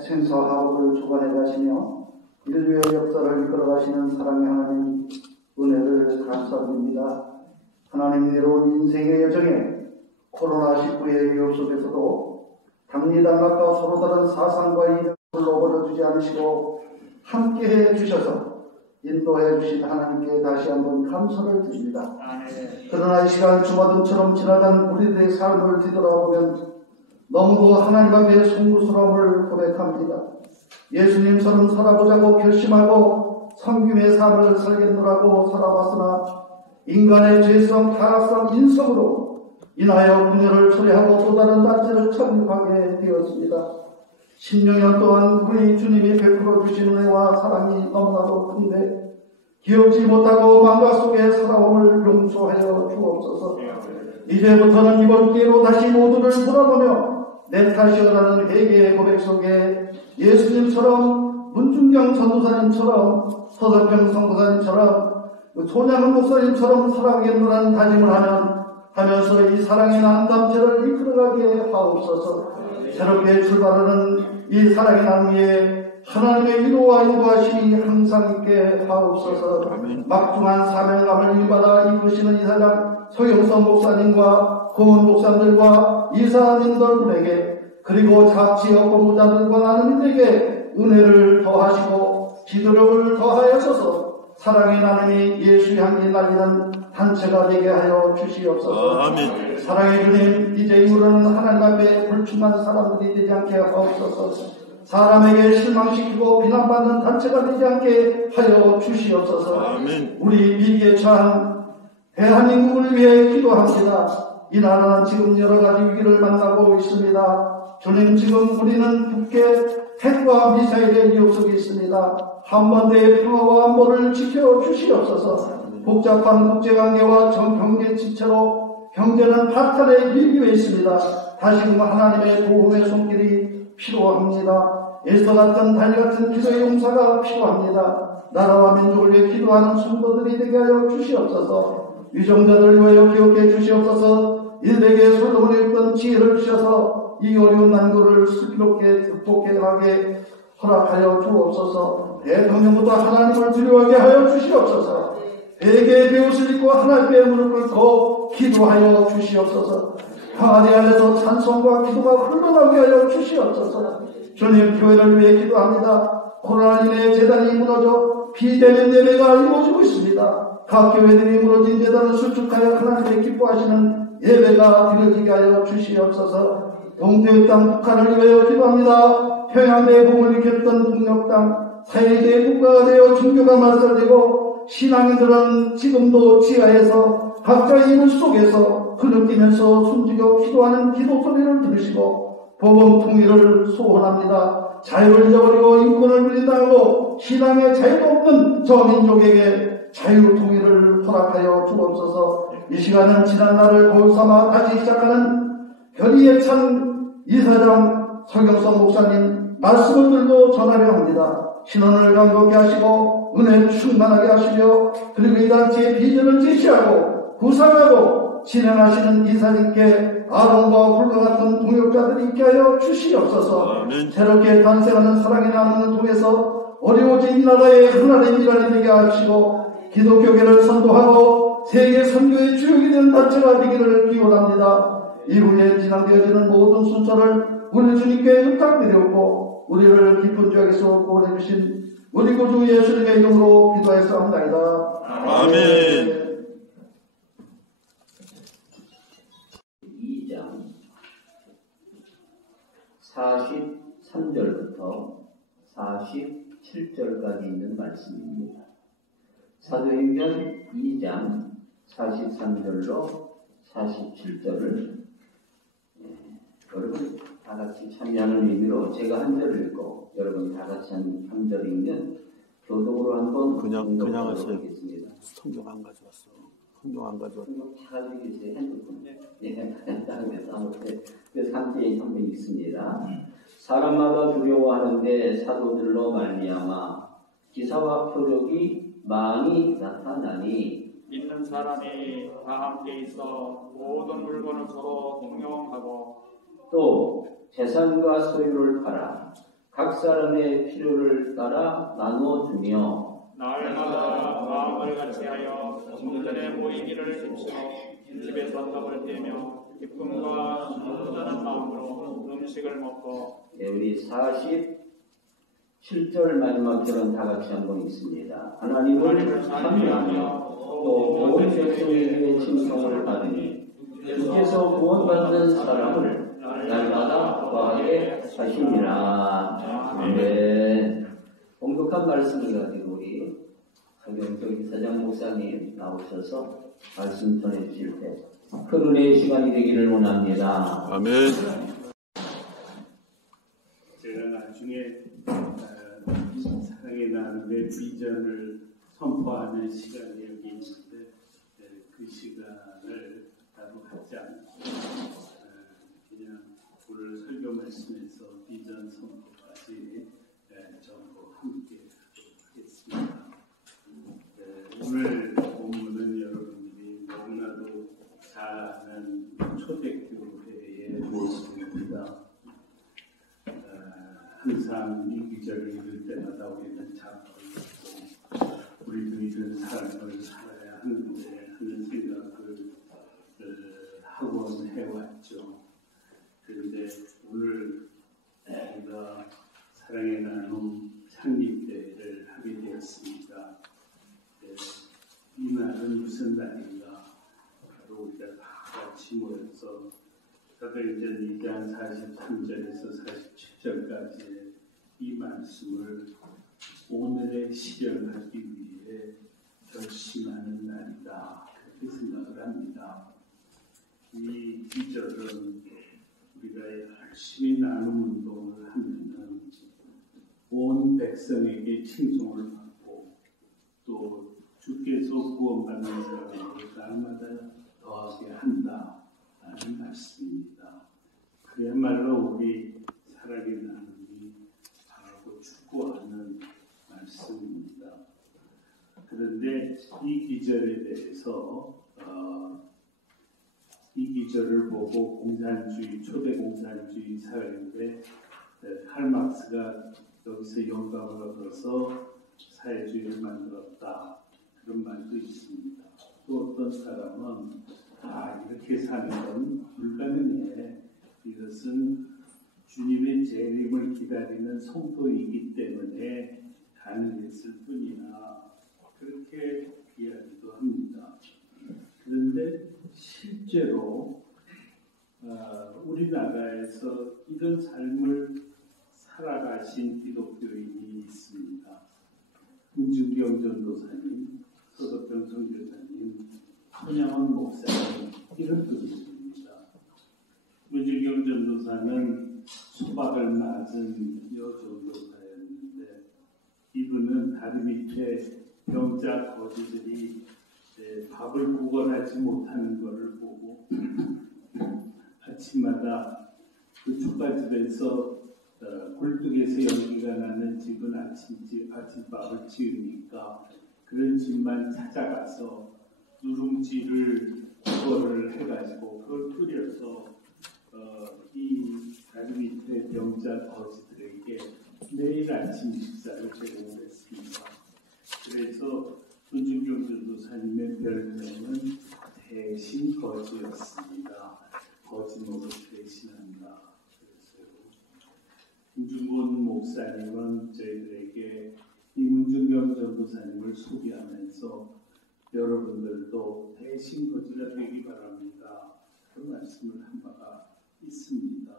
생사화복을 주관해 가시며 인류의 역사를 이끌어가시는 사랑의 하나님, 은혜를 감사드립니다. 하나님, 내로운 인생의 여정에 코로나19의 위협 속에서도 당리당락과 서로 다른 사상과 이념을 놓아버려주지 않으시고 함께해 주셔서 인도해 주신 하나님께 다시 한번 감사를 드립니다. 그러나 이 시간 주마등처럼 지나간 우리들의 삶을 뒤돌아보면 너무도 하나님 앞에 송구스러움을 고백합니다. 예수님처럼 살아보자고 결심하고 섬김의 삶을 살겠노라고 살아왔으나 인간의 죄성, 타락성, 인성으로 인하여 분열을 초래하고 또 다른 단체를 창립하게 되었습니다. 16년 동안 우리 주님이 베풀어 주신 은혜와 사랑이 너무나도 큰데 기억지 못하고 망각 속에 살아옴을 용서하여 주옵소서. 이제부터는 이번 기회로 다시 모두를 돌아보며 내 탓이여라는 회개의 고백 속에 예수님처럼 문중경 전도사님처럼 서석평 선교사님처럼 손양은 목사님처럼 살아가겠노라는 다짐을 하면서 이 사랑의 나눔단체를 이끌어가게 하옵소서. 새롭게 출발하는 이 사랑의 나눔에 하나님의 위로와 인도하심이 항상 있게 하옵소서. 막중한 사명감을 일받아 이끄시는 이사장 소영선 목사님과 고은 목사님들과 이사님들에게 그리고 각 지역 본부장들과 나눔인들에게 은혜를 더하시고 기도력을 더하여서서 사랑의 나눔이 예수 향기 날리는 단체가 되게 하여 주시옵소서. 아멘. 사랑의 주님, 이제 이후로는 하나님 앞에 불충만 사람들이 되지 않게 하옵소서. 사람에게 실망시키고 비난받는 단체가 되지 않게 하여 주시옵소서. 아멘. 우리 위기에 처한 대한민국을 위해 기도합니다. 이 나라는 지금 여러 가지 위기를 만나고 있습니다. 주님, 지금 우리는 북계 핵과 미사일의 위협 속에 있습니다. 한반도의 평화와 안보를 지켜주시옵소서. 복잡한 국제관계와 경제 지체로 경제는 파탄의 위기에 있습니다. 다시금 하나님의 도움의 손길이 필요합니다. 에스더 같은 다니 같은 기도의 용사가 필요합니다. 나라와 민족을 위해 기도하는 성도들이 되게 하여 주시옵소서. 유정자들을 위하여 기억해 주시옵소서. 이들에게 솔로몬이 있던 지혜를 주셔서 이 어려운 난구를 슬기롭게 극복해가게 허락하여 주옵소서. 대통령부터 하나님을 두려워하게 하여 주시옵소서. 회개의 배옷을 입고 하나님의 무릎을 꿇고 기도하여 주시옵소서. 평화제 안에서 찬송과 기도가 흘러나오게 하여 주시옵소서. 주님, 교회를 위해 기도합니다. 코로나 인해 재단이 무너져 비대면 예배가 이루어지고 있습니다. 각 교회들이 무너진 재단을 수축하여 하나님의 기뻐하시는 예배가 드려지게 하여 주시옵소서. 동태의 땅 북한을 위하여 기도합니다. 평양대의 복을 일으켰던 북녘 땅, 사회대의 국가가 되어 종교가 말살되고 신앙인들은 지금도 지하에서 각자의 이불 속에서 흐느끼면서 숨지겨 기도하는 기도 소리를 들으시고 복음 통일을 소원합니다. 자유를 잃어버리고 인권을 분리당하고 신앙의 자유도 없는 저 민족에게 자유 통일을 허락하여 주옵소서. 이 시간은 지난 날을 거울 삼아 다시 시작하는 결의에 찬 이사장 서경성 목사님 말씀을 들고 전하려 합니다. 신원을 강건케 하시고 은혜 충만하게 하시며 그리고 이 단체의 비전을 제시하고 구상하고 진행하시는 이사님께 아론과 홀과 같은 동역자들이 있게 하여 주시옵소서. 새롭게 탄생하는 사랑의 나눔을 통해서 어려워진 이 나라의 하나님의 미랄이 되게 하시고 기독교계를 선도하고 세계 선교의 주역이 된 단체가 되기를 기원합니다. 이후에 진행되어지는 모든 순서를 우리 주님께 부탁드렸고 우리를 깊은 죄악에서 구원해주신 우리 구주 예수님의 이름으로 기도하였사옵나이다. 아멘. 2장 43절부터 47절까지 있는 말씀입니다. 사도행전 2장 43절로 47절을 여러분 다 같이 참여하는 의미로 제가 한 절을 읽고 여러분 다 같이 한 절을 읽는 교독으로 한번 그냥 하겠습니다. 성경 안 가져왔어. 성경 안 가져왔어. 성경 다 가지고 계세요. 핸드폰. 다른 데서 아무튼 그래서 함께 한번 읽습니다. 사람마다 두려워하는데 사도들로 말미암아 기사와 표적이 많이 나타나니 믿는 사람이 다 함께 있어 모든 물건을 서로 공용하고 또 재산과 소유를 팔아 각 사람의 필요를 따라 나누어주며 날마다 마음을 같이하여 성전에 모이기를 힘쓰어 집에서 떡을 떼며 기쁨과 순전한 마음으로 음식을 먹고. 우리 47절 마지막 절은 다 같이 한번 읽습니다. 하나님을 찬미하며 또 온 백성에게 칭송을 받으니 주께서 구원받는 사람을 날마다 거하게 하시니라. 아멘. 공독한 말씀을 가지고 우리 강경석 이사장 목사님 나오셔서 말씀 전해주실 때 큰 은혜의 시간이 되기를 원합니다. 아멘. 제가 나중에 사랑의 나눔의 비전을 선포하는 시간이 여기 있는데 그 시간을 따로 갖지 않고 그냥 오늘 설교 말씀에서 비전 선포까지 전부 함께 하겠습니다. 오늘 본문은 여러분들이 너무나도 잘 아는 초대교회의 모습입니다. 항상 이 기절을 읽을 때마다 우리는 참 우리도 이런 삶을 살아야 하는데 하는 생각을 하곤 해왔죠. 그런데 오늘 우리가 사랑의 나눔 창립대회를 하게 되었습니다. 이 날은 무슨 날인가? 바로 우리가 다 같이 모여서 사도행전 2장 43절에서 47절까지 이 말씀을 오늘에 실현하기 위해 결심하는 날이다. 그렇게 생각을 합니다. 이 기절은 우리가 열심히 나눔 운동을 하면은 온 백성에게 칭송을 받고 또 주께서 구원받는 사람을 날마다 더하게 한다. 라는 말씀입니다. 그야말로 우리 사랑의 나눔이 바라고 축구하는 말씀입니다. 그런데 이 기절에 대해서 이 기절을 보고 공산주의, 초대 공산주의 사회인데 칼 막스가 여기서 영감을 얻어서 사회주의를 만들었다. 그런 말도 있습니다. 또 어떤 사람은 이렇게 사는 건 불가능해. 이것은 주님의 재림을 기다리는 성도이기 때문에 가능했을 뿐이야. 그렇게 이야기도 합니다. 그런데 실제로 우리나라에서 이런 삶을 살아가신 기독교인이 있습니다. 문중경 전도사님, 서덕경 선교사님, 손양원 목사님, 이런 분들입니다. 문중경 전도사는 수박을 맞은 여전도사였는데 이분은 다리 밑에 병자 거지들이 밥을 구걸하지 못하는 것을 보고 아침마다 그 초가집에서 굴뚝에서 연기가 나는 집은 아침밥을 지으니까 그런 집만 찾아가서 누룽지를 그거를 해가지고 그걸 끓여서 이 다리 밑에 병자 거지들에게 매일 아침 식사를 제공했습니다. 그래서 문중경 전도사님의 별명은 대신 거지였습니다. 거지목을 대신한다. 그랬어요. 문중곤 목사님은 저희들에게 이 문중경 전도사님을 소개하면서 여러분들도 대신 거지가 되기 바랍니다. 그런 말씀을 한 바가 있습니다.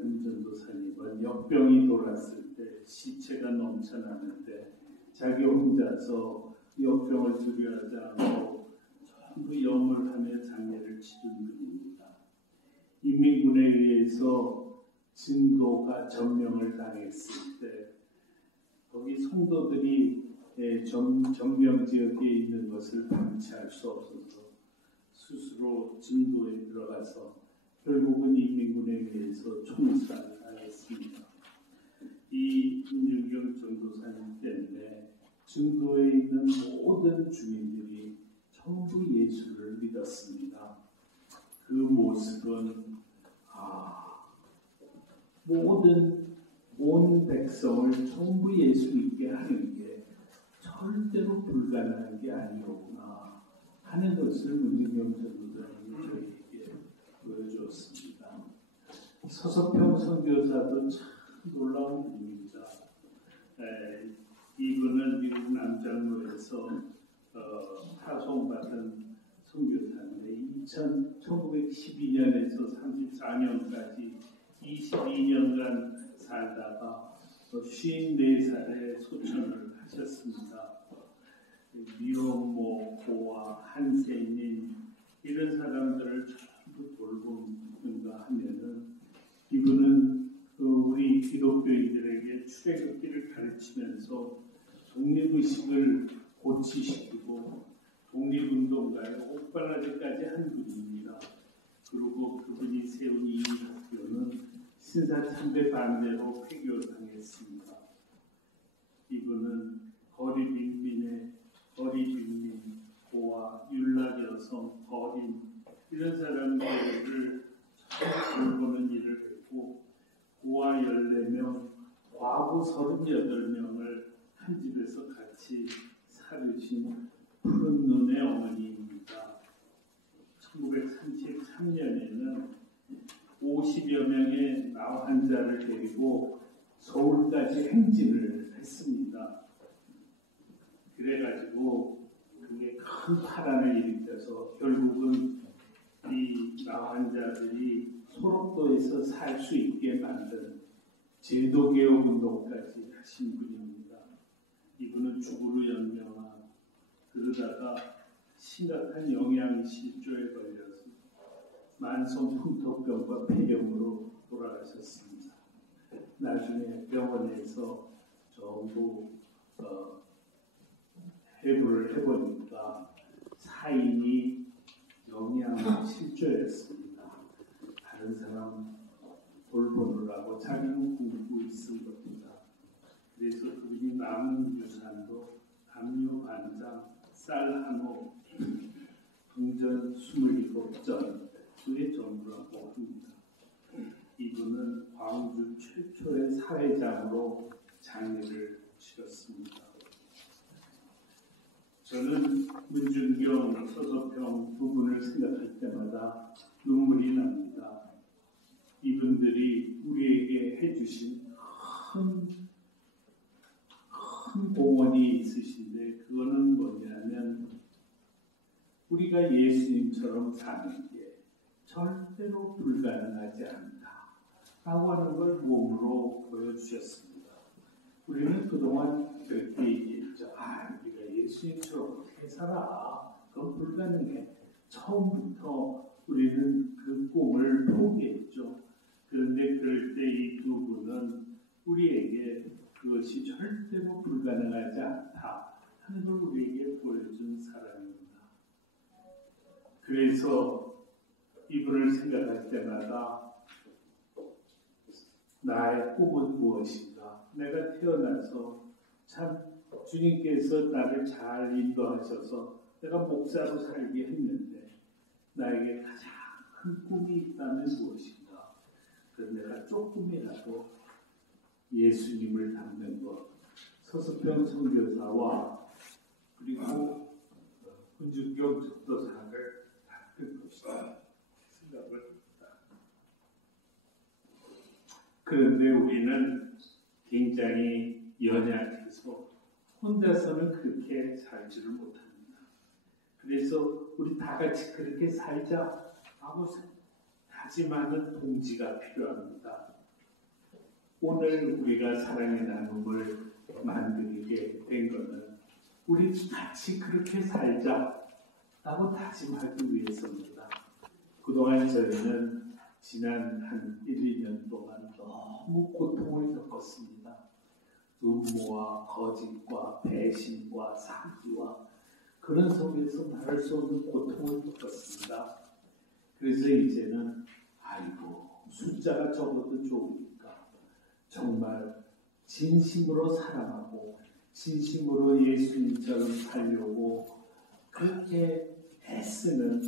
문 전도사님은 역병이 돌았을 때 시체가 넘쳐나는데 자기 혼자서 역병을 두려워하지 않고 전부 염을하며 장례를 치른 분입니다. 인민군에 의해서 진도가 점령을 당했을 때 거기 성도들이 점령 지역에 있는 것을 방치할 수 없어서 스스로 진도에 들어가서 결국은 인민군에 의해서 총살당했습니다. 이 문중경 전도사님 때문에 진도에 있는 모든 주민들이 전부 예수를 믿었습니다. 그 모습은 모든 온 백성을 전부 예수 믿게 하는 게 절대로 불가능한 게 아니로구나 하는 것을 문진경 전도사님이 저희에게 보여주었습니다. 서석평 선교사도 참 놀라운 분입니다. 이분은 미국 남장로에서 파송받은 선교사인데 1912년에서 34년까지 22년간 살다가 54살에 소천을 하셨습니다. 미혼모, 고아, 한세인 이런 사람들을 전부 돌보는가 하면은 이분은 우리 기독교인들에게 출애굽기를 가르치면서 독립의식을 고취시키고 독립운동가에 옥바라지까지 한 분입니다. 그리고 그분이 세운 이 학교는 신사참배 반대로 폐교당했습니다. 이분은 거리빈민, 고아, 율락여성, 거린 이런 사람들을 돌보는 일을 했고 고아 14명, 과부 38명을 한 집에서 같이 살으신 푸른 눈의 어머니입니다. 1933년에는 50여 명의 나 환자를 데리고 서울까지 행진을 했습니다. 그래가지고 그게 큰 파란을 일으켜서 결국은 이 나 환자들이 소록도에서 살 수 있게 만든 제도개혁 운동까지 하신 분입니다. 이분은 죽으로 연명한 그러다가 심각한 영양실조에 걸려서 만성 풍토병과 폐렴으로 돌아가셨습니다. 나중에 병원에서 전부 해부를 해보니까 사인이 영양실조였습니다. 다른 사람 돌보느라고 자기는 굶고 있은 겁니다. 그래서 그분이 남은 유산도 담요 반장, 쌀 한호, 동전 27전 그게 전부라고 합니다. 이분은 광주 최초의 사회장으로 장례를 치렀습니다. 저는 문준경, 서석평 두 분을 생각할 때마다 눈물이 납니다. 이분들이 우리에게 해주신 큰 공헌이 있으신데 그거는 뭐냐면 우리가 예수님처럼 사는 게 절대로 불가능하지 않다 라고 하는 걸 몸으로 보여주셨습니다. 우리는 그동안 그렇게 얘기했죠. 우리가 예수님처럼 어떻게 살아? 그건 불가능해. 처음부터 우리는 그 꿈을 포기했죠. 그런데 그럴 때 이 두 분은 우리에게 그것이 절대로 불가능하지 않다 하는 걸 우리에게 보여준 사람입니다. 그래서 이분을 생각할 때마다 나의 꿈은 무엇인가? 내가 태어나서 참 주님께서 나를 잘 인도하셔서 내가 목사로 살게 했는데 나에게 가장 큰 꿈이 있다면 무엇인가? 그래서 내가 조금이라도 예수님을 닮는 것, 서석평 선교사와 그리고 문준경 전도사를 닮는 것이다 생각을 합니다. 그런데 우리는 굉장히 연약해서 혼자서는 그렇게 살지를 못합니다. 그래서 우리 다 같이 그렇게 살자 하고 다짐하는 동지가 필요합니다. 오늘 우리가 사랑의 나눔을 만들게 된 것은 우리 같이 그렇게 살자라고 다짐하기 위해서입니다. 그동안 저희는 지난 한 1, 2년 동안 너무 고통을 겪었습니다. 음모와 거짓과 배신과 사기와 그런 속에서 말할 수 없는 고통을 겪었습니다. 그래서 이제는 숫자가 적어도 좋으니까 정말 진심으로 사랑하고 진심으로 예수님처럼 살려고 그렇게 애쓰는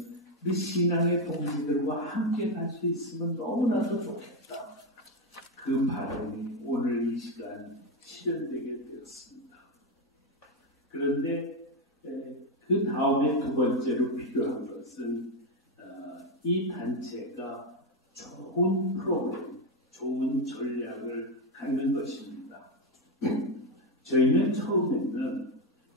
우리 신앙의 동지들과 함께 갈 수 있으면 너무나도 좋겠다. 그 바람이 오늘 이 시간 실현되게 되었습니다. 그런데 그 다음에 두 번째로 필요한 것은 이 단체가 좋은 프로그램, 좋은 전략을 갖는 것입니다. 저희는 처음에는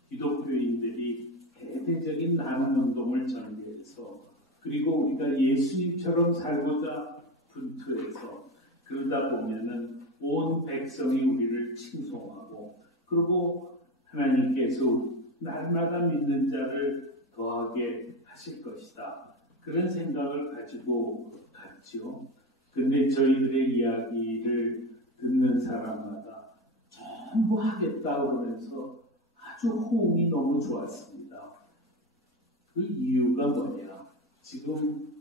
기독교인들이 대대적인 나눔운동을 전개해서 그리고 우리가 예수님처럼 살고자 분투해서 그러다 보면은 온 백성이 우리를 칭송하고 그리고 하나님께서 날마다 믿는 자를 더하게 하실 것이다. 그런 생각을 가지고 갔지요. 근데 저희들의 이야기를 듣는 사람마다 전부 하겠다 그러면서 아주 호응이 너무 좋았습니다. 그 이유가 뭐냐? 지금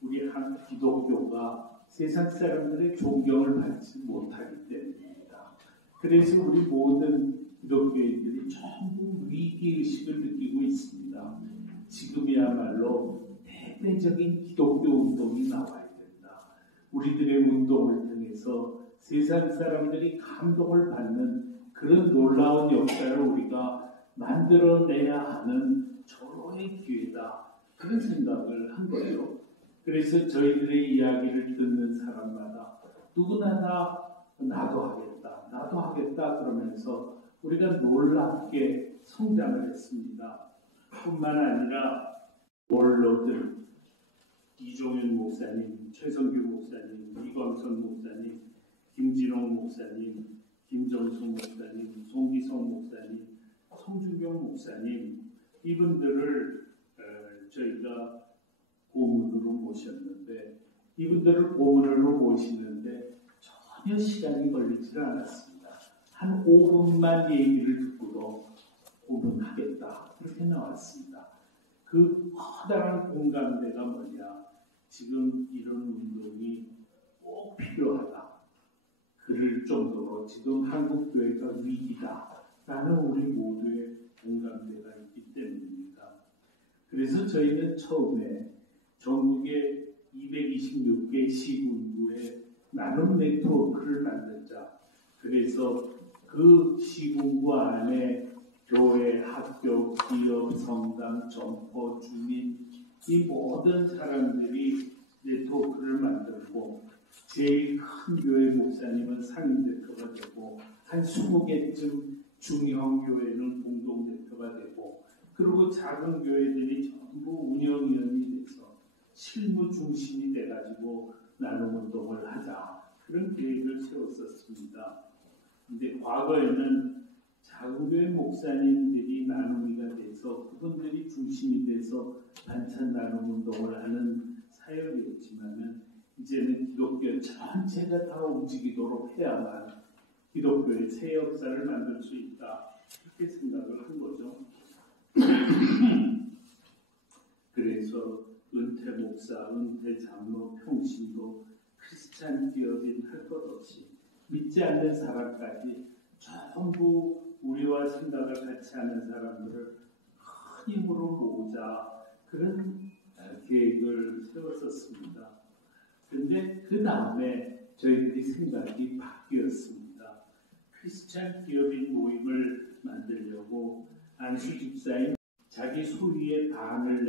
우리 한 기독교가 세상 사람들의 존경을 받지 못하기 때문입니다. 그래서 우리 모든 기독교인들이 전부 위기의식을 느끼고 있습니다. 지금이야말로 대대적인 기독교 운동이 나와야 된다. 우리들의 운동을 통해서 세상 사람들이 감동을 받는 그런 놀라운 역사를 우리가 만들어내야 하는 절호의 기회다. 그런 생각을 한 거예요. 그래서 저희들의 이야기를 듣는 사람마다 누구나 다 나도 하겠다 그러면서 우리가 놀랍게 성장을 했습니다. 뿐만 아니라 원로들 이종윤 목사님, 최성규 목사님, 이광선 목사님, 김진홍 목사님, 김정수 목사님, 송기성 목사님, 송준경 목사님 이분들을 저희가 고문으로 모셨는데 이분들을 고문으로 모시는데 전혀 시간이 걸리지 않았습니다. 한 5분만 얘기를 듣고도 고문하겠다 그렇게 나왔습니다. 그 커다란 공감대가 뭐냐? 지금 이런 운동이 꼭 필요하다. 그럴 정도로 지금 한국교회가 위기다라는 우리 모두의 공감대가 있기 때문입니다. 그래서 저희는 처음에 전국의 226개 시군구에 나눔 네트워크를 만들자. 그래서 그 시군구 안에 교회, 학교, 기업, 성당, 점포, 주민 이 모든 사람들이 네트워크를 만들고 제일 큰 교회 목사님은 상임대표가 되고 한 20개쯤 중형 교회는 공동대표가 되고 그리고 작은 교회들이 전부 운영위원이 돼서 실무 중심이 돼가지고 나눔운동을 하자 그런 계획을 세웠었습니다. 근데 과거에는 작은 교회 목사님들이 나눔이가 돼서 그분들이 중심이 돼서 반찬 나눔운동을 하는 사역이었지만은 이제는 기독교 전체가 다 움직이도록 해야만 기독교의 새 역사를 만들 수 있다. 그렇게 생각을 한 거죠. 그래서 은퇴 목사, 은퇴 장로, 평신도, 크리스찬 기업인 할 것 없이 믿지 않는 사람까지 전부 우리와 생각을 같이 하는 사람들을 큰 힘으로 모으자 그런 계획을 세웠었습니다. 그런데 그 다음에 저희들이 생각이 바뀌었습니다. 크리스찬 기업인 모임을 만들려고 안수 집사인 자기 소유의 반을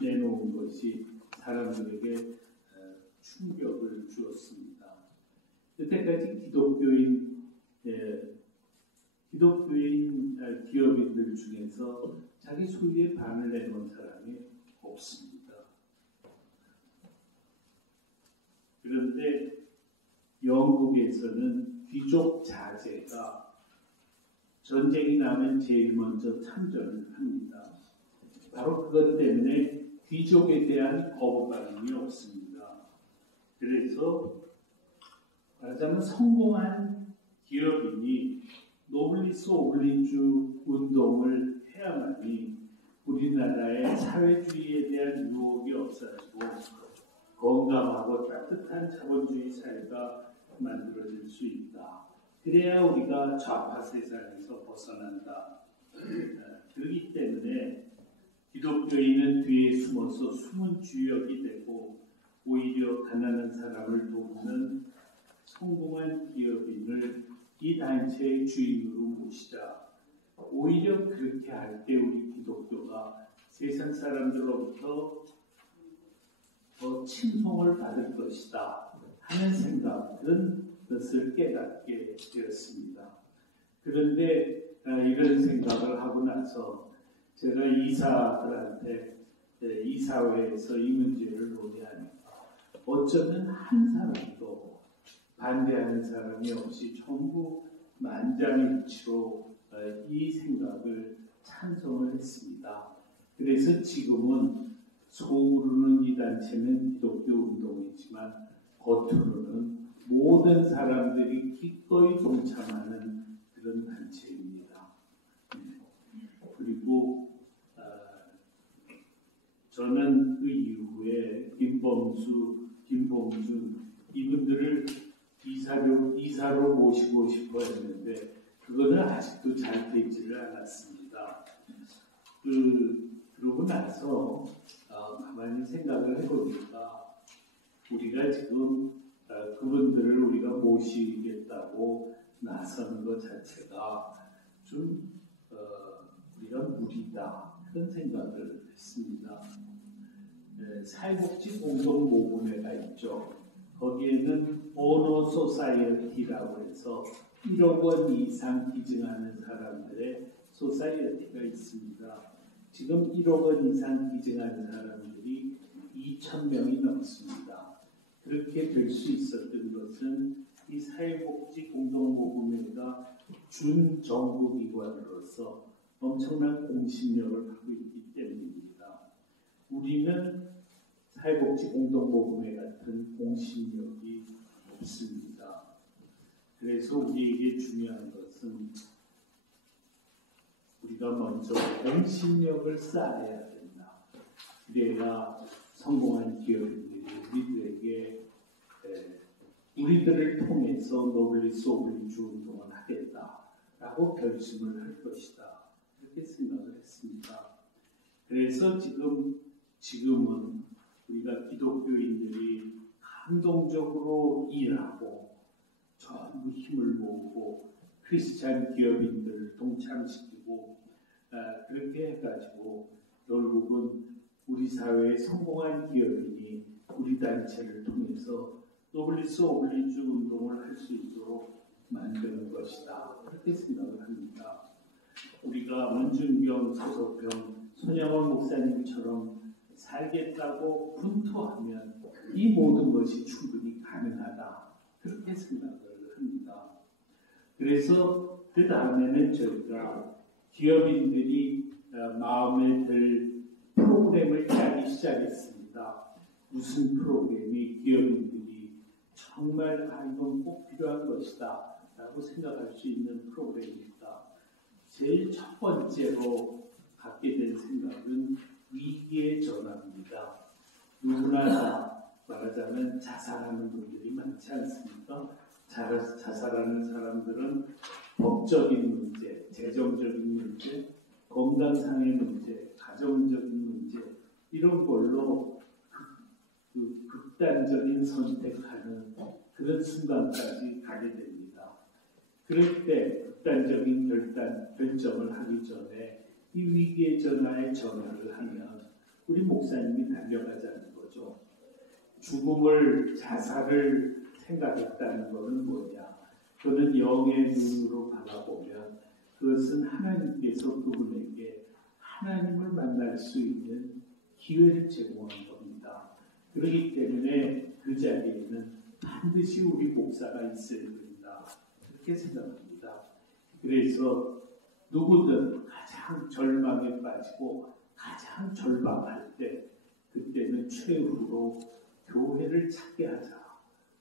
내놓은 것이 사람들에게 충격을 주었습니다. 여태까지 기독교인 기업인들 중에서 자기 소유의 반을 내놓은 사람이 없습니다. 그런데 영국에서는 귀족 자제가 전쟁이 나면 제일 먼저 참전을 합니다. 바로 그것 때문에 귀족에 대한 거부 반응이 없습니다. 그래서 말하자면 성공한 기업인이 노블리스 오블리주 운동을 해야만이 우리나라의 사회주의에 대한 유혹이 없어지고 건강하고 따뜻한 자본주의 사회가 만들어질 수 있다. 그래야 우리가 좌파 세상에서 벗어난다. 그렇기 때문에 기독교인은 뒤에 숨어서 숨은 주역이 되고 오히려 가난한 사람을 돕는 성공한 기업인을 이 단체의 주인으로 모시자. 오히려 그렇게 할 때 우리 기독교가 세상 사람들로부터 더 칭송을 받을 것이다 하는 생각은 것을 깨닫게 되었습니다. 그런데 이런 생각을 하고 나서 제가 이사들한테 이사회에서 이 문제를 논의하니까 어쩌면 한 사람도 반대하는 사람이 없이 전부 만장일치로 이 생각을 찬성을 했습니다. 그래서 지금은 속으로는 이 단체는 기독교 운동이지만 겉으로는 모든 사람들이 기꺼이 동참하는 그런 단체입니다. 그리고 저는 그 이후에 김범준 이분들을 이사로 모시고 싶어 했는데 그거는 아직도 잘 되지를 않았습니다. 그러고 나서 가만히 생각을 해보니까 우리가 지금 그분들을 우리가 모시겠다고 나서는 것 자체가 좀 우리가 무리다 그런 생각을 했습니다. 사회복지 공동 모금회가 있죠. 거기에는 오너 소사이어티라고 해서 1억 원 이상 기증하는 사람들의 소사이어티가 있습니다. 지금 1억 원 이상 기증하는 사람들이 2,000명이 넘습니다. 그렇게 될 수 있었던 것은 이 사회복지 공동모금회가 준정부기관으로서 엄청난 공신력을 갖고 있기 때문입니다. 우리는 사회복지 공동모금회 같은 공신력이 없습니다. 그래서 우리에게 중요한 것은 우리가 먼저 공신력을 쌓아야 된다. 그래야 성공한 기업인들이 우리들을 통해서 노블리스 오블리주 운동을 하겠다라고 결심을 할 것이다. 이렇게 생각을 했습니다. 그래서 지금은 우리가 기독교인들이 감동적으로 일하고 전부 힘을 모으고 크리스찬 기업인들을 동참시키고 그렇게 해가지고 결국은 우리 사회에 성공한 기업인이 우리 단체를 통해서 노블리스 오블리주 운동을 할 수 있도록 만드는 것이다. 그렇게 생각을 합니다. 우리가 문준경, 서석병, 손양원 목사님처럼 살겠다고 분투하면 이 모든 것이 충분히 가능하다. 그렇게 생각을 합니다. 그래서 그 다음에는 저희가 기업인들이 마음에 들 프로그램을 짜기 시작했습니다. 무슨 프로그램이 기업인들이 정말 이건 꼭 필요한 것이다 라고 생각할 수 있는 프로그램입니다. 제일 첫 번째로 갖게 된 생각은 위기의 전환입니다. 누구나 다 말하자면 자살하는 분들이 많지 않습니까? 자살하는 사람들은 법적인 문제, 재정적인 문제, 건강상의 문제, 가정적인 문제 이런 걸로 극단적인 선택하는 그런 순간까지 가게 됩니다. 그럴 때 극단적인 결정을 하기 전에 이 위기의 전화에 전화를 하면 우리 목사님이 달려가자는 거죠. 죽음을, 자살을 생각했다는 것은 뭐냐? 그는 영의 눈으로 바라보면 그것은 하나님께서 그분에게 하나님을 만날 수 있는 기회를 제공한 겁니다. 그렇기 때문에 그 자리에는 반드시 우리 목사가 있어야 된다. 그렇게 생각합니다. 그래서 누구든 가장 절망에 빠지고 가장 절망할 때 그때는 최후로 교회를 찾게 하자.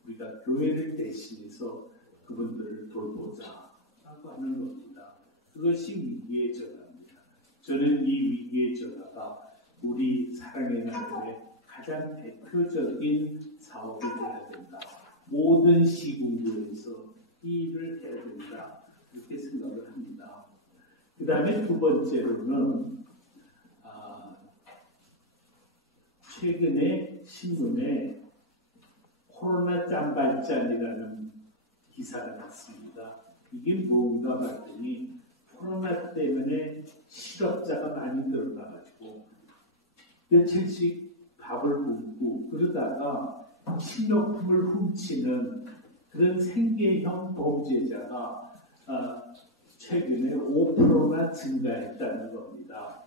우리가 교회를 대신해서 그분들을 돌보자 라고 하는 겁니다. 그것이 위기의 전화입니다. 저는 이 위기의 전화가 우리 사랑의 나라의 가장 대표적인 사업이 되어야 된다. 모든 시군구에서 이 일을 해야 된다. 그렇게 생각을 합니다. 그 다음에 두 번째로는 최근에 신문에 코로나 짬발짠이라는 기사를 봤습니다. 이게 뭔가 봤더니 코로나 때문에 실업자가 많이 늘어나가지고 며칠씩 밥을 굶고 그러다가 식료품을 훔치는 그런 생계형 범죄자가 최근에 5%나 증가했다는 겁니다.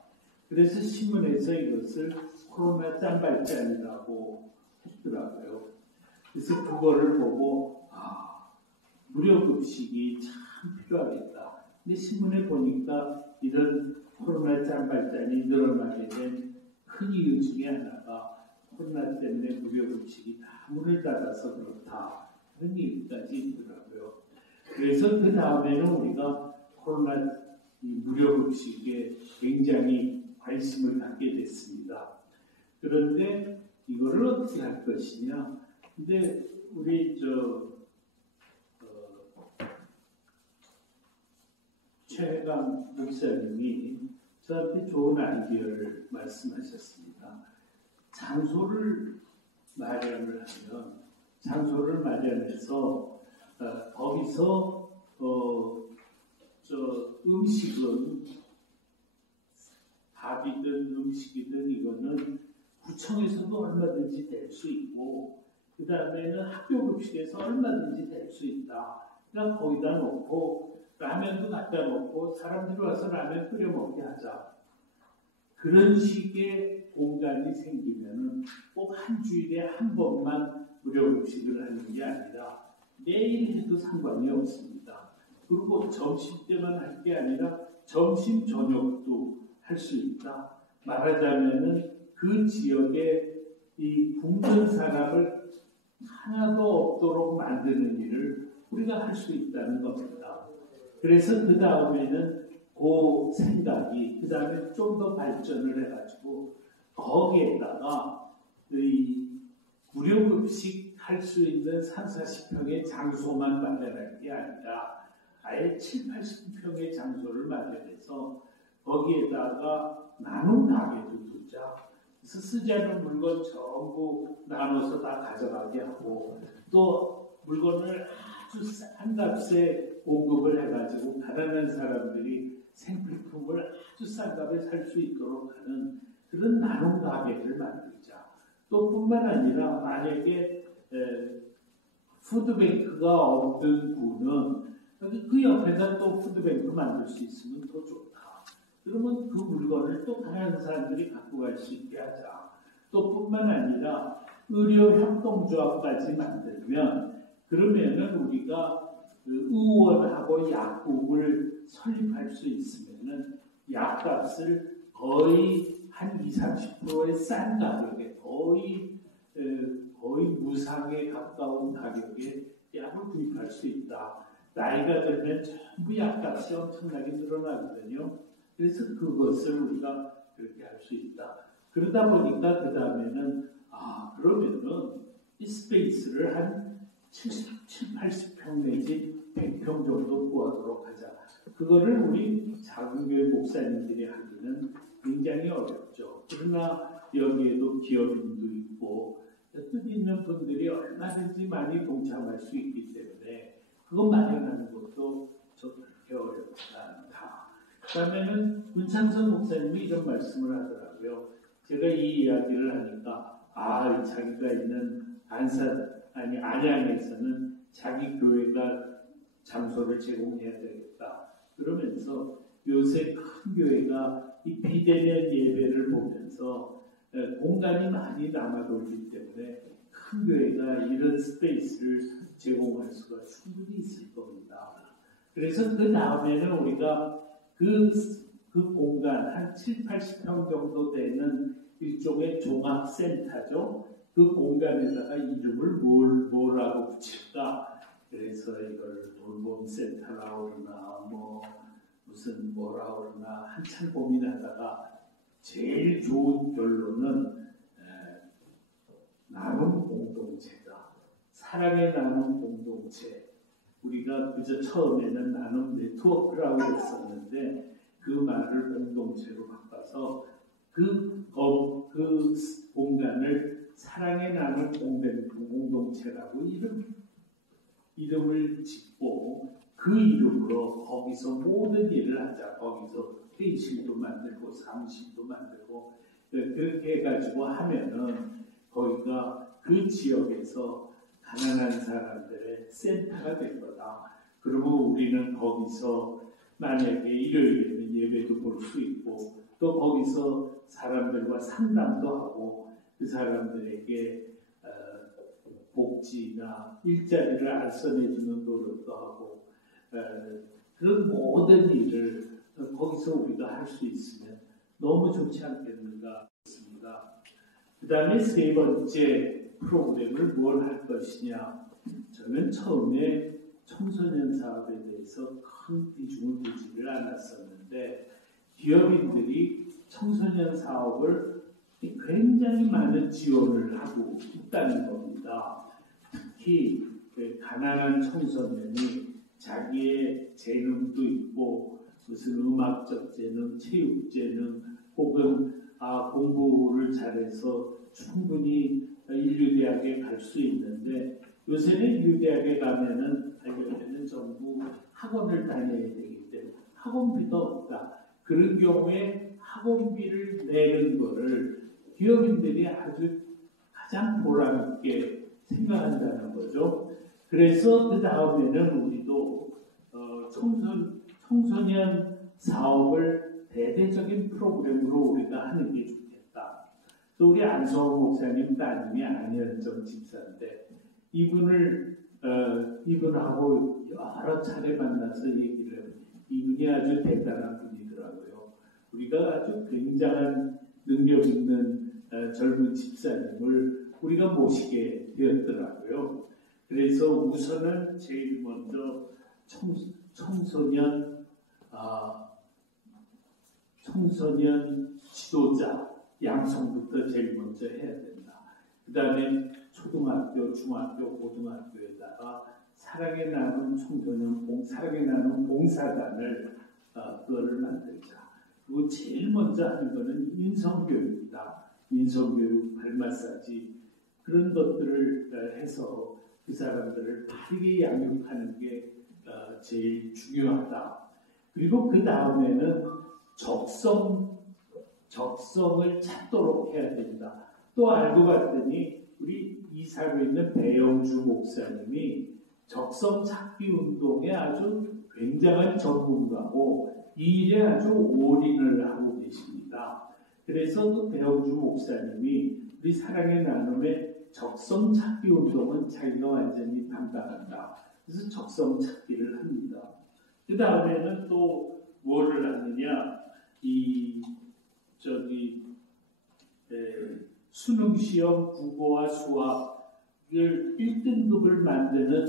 그래서 신문에서 이것을 코로나 짠발짠이라고 했더라고요. 그래서 그거를 보고 무료급식이 참 필요하겠다. 근데 신문에 보니까 이런 코로나 짠발짠이 늘어나게 된 큰 이유 중에 하나가 코로나 때문에 무료급식이 다 문을 닫아서 그렇다. 그런 얘기까지 있더라고요. 그래서 그 다음에는 우리가 코로나 무료급식에 굉장히 관심을 갖게 됐습니다. 그런데 이거를 어떻게 할 것이냐? 근데 우리 최혜강 목사님이 저한테 좋은 아이디어를 말씀하셨습니다. 장소를 마련해서 거기서 음식은 밥이든 음식이든 이거는 구청에서도 얼마든지 될 수 있고 그 다음에는 학교급식에서 얼마든지 될 수 있다. 그러니까 거기다 놓고 라면도 갖다 놓고 사람들이 와서 라면 끓여 먹게 하자. 그런 식의 공간이 생기면은 꼭 한 주일에 한 번만 무료급식을 하는 게 아니라 매일 해도 상관이 없습니다. 그리고 점심 때만 할 게 아니라 점심 저녁도 할 수 있다. 말하자면은 그 지역에 이 굶는 사람을 하나도 없도록 만드는 일을 우리가 할 수 있다는 겁니다. 그래서 그 다음에는 그 생각이 그 다음에 좀 더 발전을 해가지고 거기에다가 이 무료급식 할 수 있는 30-40평의 장소만 마련할 게 아니라 아예 70-80평의 장소를 마련해서 거기에다가 나눔 가게도 두자. 그래서 쓰지 않은 물건 전부 나눠서 다 가져가게 하고 또 물건을 아주 싼 값에 공급을 해가지고 가난한 사람들이 생필품을 아주 싼 값에 살 수 있도록 하는 그런 나눔 가게를 만들자. 또 뿐만 아니라 만약에 푸드뱅크가 없는 분은 그 옆에다 또 푸드뱅크 만들 수 있으면 더 좋다. 그러면 그 물건을 또 가난한 사람들이 갖고 갈 수 있게 하자. 또 뿐만 아니라 의료협동조합까지 만들면 그러면은 우리가 그 의원하고 약국을 설립할 수 있으면은 약값을 거의 한 20-30%의 싼 가격에 거의 무상에 가까운 가격에 약을 구입할 수 있다. 나이가 들면 전부 약값이 엄청나게 늘어나거든요. 그래서 그것을 우리가 그렇게 할 수 있다. 그러다 보니까 그 다음에는 그러면은 이 스페이스를 한 70-80평 내지 100평 정도 구하도록 하자. 그거를 우리 작은 교회 목사님들이 하기는 굉장히 어렵죠. 그러나 여기에도 기업인도 있고 뜻 있는 분들이 얼마든지 많이 동참할 수 있기 때문에 그거 마련하는 것도 저 그렇게 어렵지 않다. 그 다음에는 문창선 목사님이 이런 말씀을 하더라고요. 제가 이 이야기를 하니까 자기가 있는 안양에서는 자기 교회가 장소를 제공해야 되겠다. 그러면서 요새 큰 교회가 이 비대면 예배를 보면서 공간이 많이 남아돌기 때문에 큰 교회가 이런 스페이스를 제공할 수가 충분히 있을 겁니다. 그래서 그 다음에는 우리가 그 공간 한 70-80평 정도 되는 일종의 종합센터죠. 그 공간에다가 이름을 뭐라고 붙일까? 그래서 이걸 돌봄센터라고 그러나 무슨 뭐라고 그러나 한참 고민하다가 제일 좋은 결론은 나눔 공동체다. 사랑의 나눔 공동체. 우리가 그저 처음에는 나눔 네트워크라고 했었는데 그 말을 공동체로 바꿔서 그 공간을 사랑의 나눔 공동체라고 이름을 짓고 그 이름으로 거기서 모든 일을 하자. 거기서 회의실도 만들고 사무실도 만들고 그렇게 해가지고 하면은 거기가 그 지역에서 가난한 사람들의 센터가 될 거다. 그러면 우리는 거기서 만약에 일요일에는 예배도 볼 수 있고 또 거기서 사람들과 상담도 하고 그 사람들에게 복지나 일자리를 알선해주는 노력도 하고 그런 모든 일을 거기서 우리가 할 수 있으면 너무 좋지 않겠는가 싶습니다. 그 다음에 세 번째 프로그램을 뭘 할 것이냐. 저는 처음에 청소년 사업에 대해서 큰 비중을 두지를 않았었는데 기업인들이 청소년 사업을 굉장히 많은 지원을 하고 있다는 겁니다. 특히 가난한 청소년이 자기의 재능도 있고 무슨 음악적 재능, 체육 재능 혹은 공부를 잘해서 충분히 인류대학에 갈 수 있는데 요새는 인류대학에 가면은 전부 학원을 다녀야 되기 때문에 학원비도 없다. 그런 경우에 학원비를 내는 거를 기업인들이 아주 가장 보람있게 생각한다는 거죠. 그래서 그 다음에는 우리도 청소년 사업을 대대적인 프로그램으로 우리가 하는 게 좋겠다. 또 우리 안성호 목사님 따님이 안현정 집사인데 이분하고 여러 차례 만나서 얘기를 해요. 이분이 아주 대단한 분이더라고요. 우리가 아주 굉장한 능력 있는 젊은 집사님을 우리가 모시게 되었더라고요. 그래서 우선은 제일 먼저 청소년 지도자 양성부터 제일 먼저 해야 된다. 그 다음에 초등학교, 중학교, 고등학교에다가 사랑의 나눔 청소년 사랑의 나눔 봉사단을 그거를 만들자. 그리고 제일 먼저 하는 거는 인성교육이다. 인성교육, 발마사지 그런 것들을 해서 그 사람들을 바르게 양육하는 게 제일 중요하다. 그리고 그 다음에는 적성을 찾도록 해야 된다. 또 알고 봤더니 우리 이사로 있는 배영주 목사님이 적성 찾기 운동에 아주 굉장한 전문가고 이 일에 아주 올인을 하고 계십니다. 그래서 그 배영주 목사님이 우리 사랑의 나눔의 적성 찾기 운동은 자기가 완전히 담당한다. 그래서 적성 찾기를 합니다. 그 다음에는 또 뭐를 하느냐, 수능시험 국어와 수학을 1등급을 만드는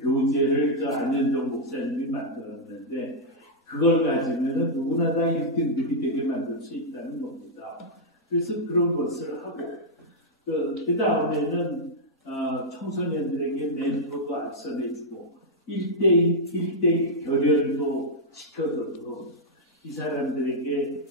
교재를 안현정 목사님이 만들었는데 그걸 가지면 누구나 다 1등급이 되게 만들 수 있다는 겁니다. 그래서 그런 것을 하고 그 다음에는 청소년들에게 멘토도 알선해주고 1대1 결연도 시켜줘서 이 사람들에게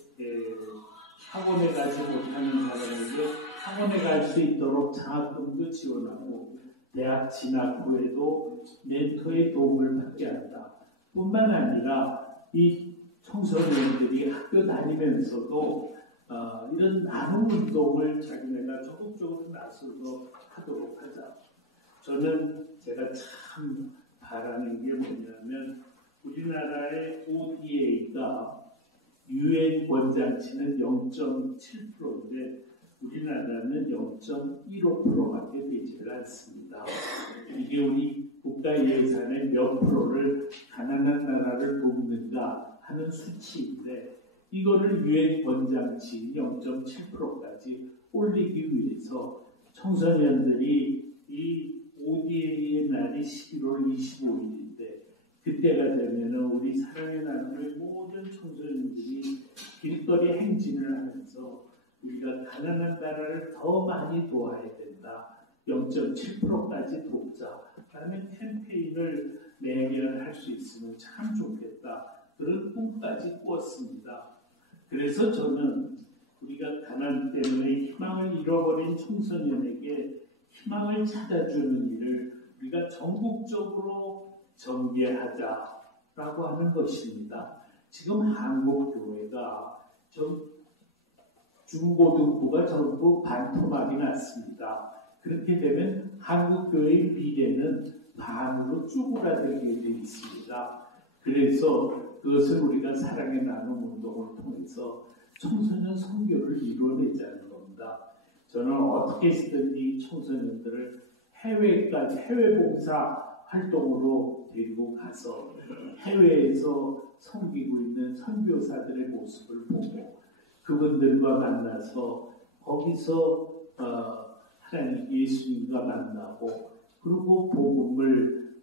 학원에 가지 못하는 사람에게 학원에 갈 수 있도록 장학금도 지원하고 대학 진학 후에도 멘토의 도움을 받게 한다. 뿐만 아니라 이 청소년들이 학교 다니면서도 이런 나눔 운동을 자기네가 적극적으로 나서서 하도록 하자. 저는 제가 참 바라는 게 뭐냐면 우리나라의 ODA가 UN 권장치는 0.7%인데 우리나라는 0.15%밖에 되지를 않습니다. 이게 우리 국가 예산의 몇 프로를 가난한 나라를 돕는가 하는 수치인데 이거를 UN 권장치 0.7%까지 올리기 위해서 청소년들이 이 ODA의 날이 11월 25일인데 그때가 되면은 우리 사랑의 나눔의 모든 청소년들이 길거리 행진을 하면서 우리가 가난한 나라를 더 많이 도와야 된다. 0.7%까지 돕자. 라는 캠페인을 매년 할 수 있으면 참 좋겠다. 그런 꿈까지 꾸었습니다. 그래서 저는 우리가 가난 때문에 희망을 잃어버린 청소년에게 희망을 찾아주는 일을 우리가 전국적으로 전개하자라고 하는 것입니다. 지금 한국 교회가 중고등부가 전부 반토막이 났습니다. 그렇게 되면 한국 교회의 미래는 반으로 쪼그라들게 되어 있습니다. 그래서 그것을 우리가 사랑의 나눔 운동을 통해서 청소년 선교를 이루어내자는 겁니다. 저는 어떻게 해서든지 청소년들을 해외 봉사 활동으로 데리고 가서 해외에서 섬기고 있는 선교사들의 모습을 보고 그분들과 만나서 거기서 하나님 예수님과 만나고 그리고 복음을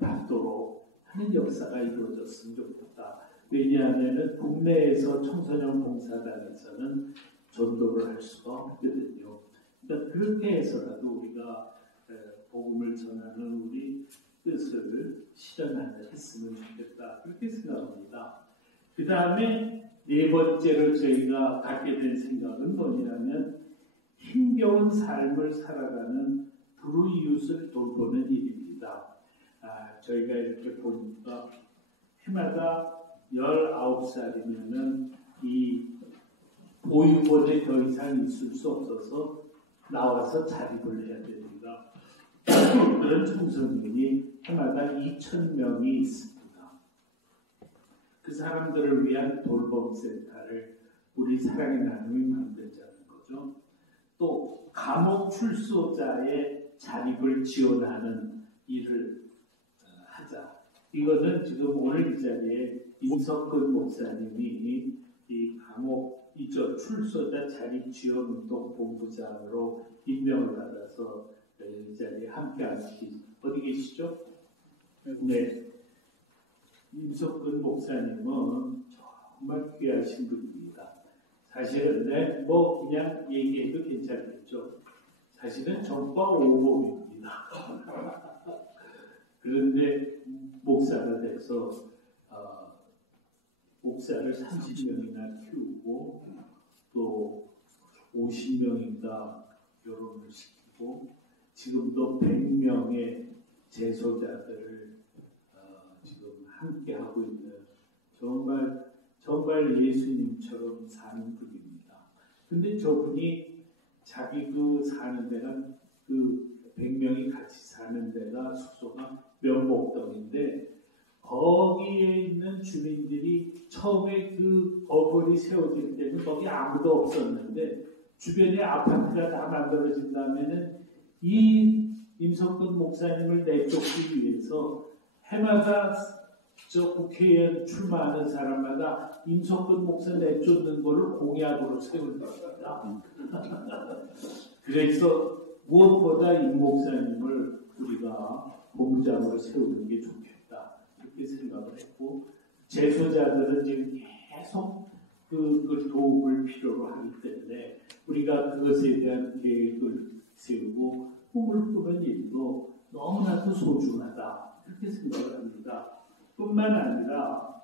받도록 하는 역사가 이루어졌으면 좋겠다. 왜냐하면 국내에서 청소년 봉사단에서는 전도를 할 수가 없거든요. 그러니까 그렇게 해서라도 우리가 복음을 전하는 우리 뜻을 실현했으면 좋겠다. 그렇게 생각합니다. 그 다음에 네 번째로 저희가 갖게 된 생각은 뭐냐면 힘겨운 삶을 살아가는 불우이웃을 돌보는 일입니다. 저희가 이렇게 보니까 해마다 19살이면은 이 보육원에 더 이상 있을 수 없어서 나와서 자립을 해야 됩니다. 그런 청소년이 해마다 2,000명이 있습니다. 그 사람들을 위한 돌봄센터를 우리 사랑의 나눔이 만들자는 거죠. 또 감옥 출소자의 자립을 지원하는 일을 하자. 이거는 지금 오늘 이 자리에 임석근 목사님이 이 감옥 출소자 자립 지원 운동 본부장으로 임명을 받아서 이 자리에 함께 어디 계시죠? 네. 임석근 목사님은 정말 귀하신 분입니다. 사실은 뭐 그냥 얘기해도 괜찮겠죠. 사실은 전과 오범입니다. 그런데 목사가 돼서 목사를 30명이나 키우고 또 50명인가 결혼을 시키고 지금도 100명의 재소자들을 지금 함께 하고 있는 정말 예수님처럼 사는 분입니다. 근데 저분이 자기 사는 데가 100명이 같이 사는 데가 숙소가 명목동인데 거기에 있는 주민들이 처음에 거벌이 세워질 때는 거기 아무도 없었는데 주변에 아파트가 다 만들어진다면은 이 임석근 목사님을 내쫓기 위해서 해마다 저 국회의원 출마하는 사람마다 임석근 목사 내쫓는 거를 공약으로 세운답니다. 그래서 무엇보다 임 목사님을 우리가 본부장으로 세우는 게 좋겠다. 이렇게 생각을 했고, 재소자들은 지금 계속 그 도움을 필요로 하기 때문에 우리가 그것에 대한 계획을 세우고 꿈을 꾸는 일도 너무나도 소중하다. 그렇게 생각을 합니다. 뿐만 아니라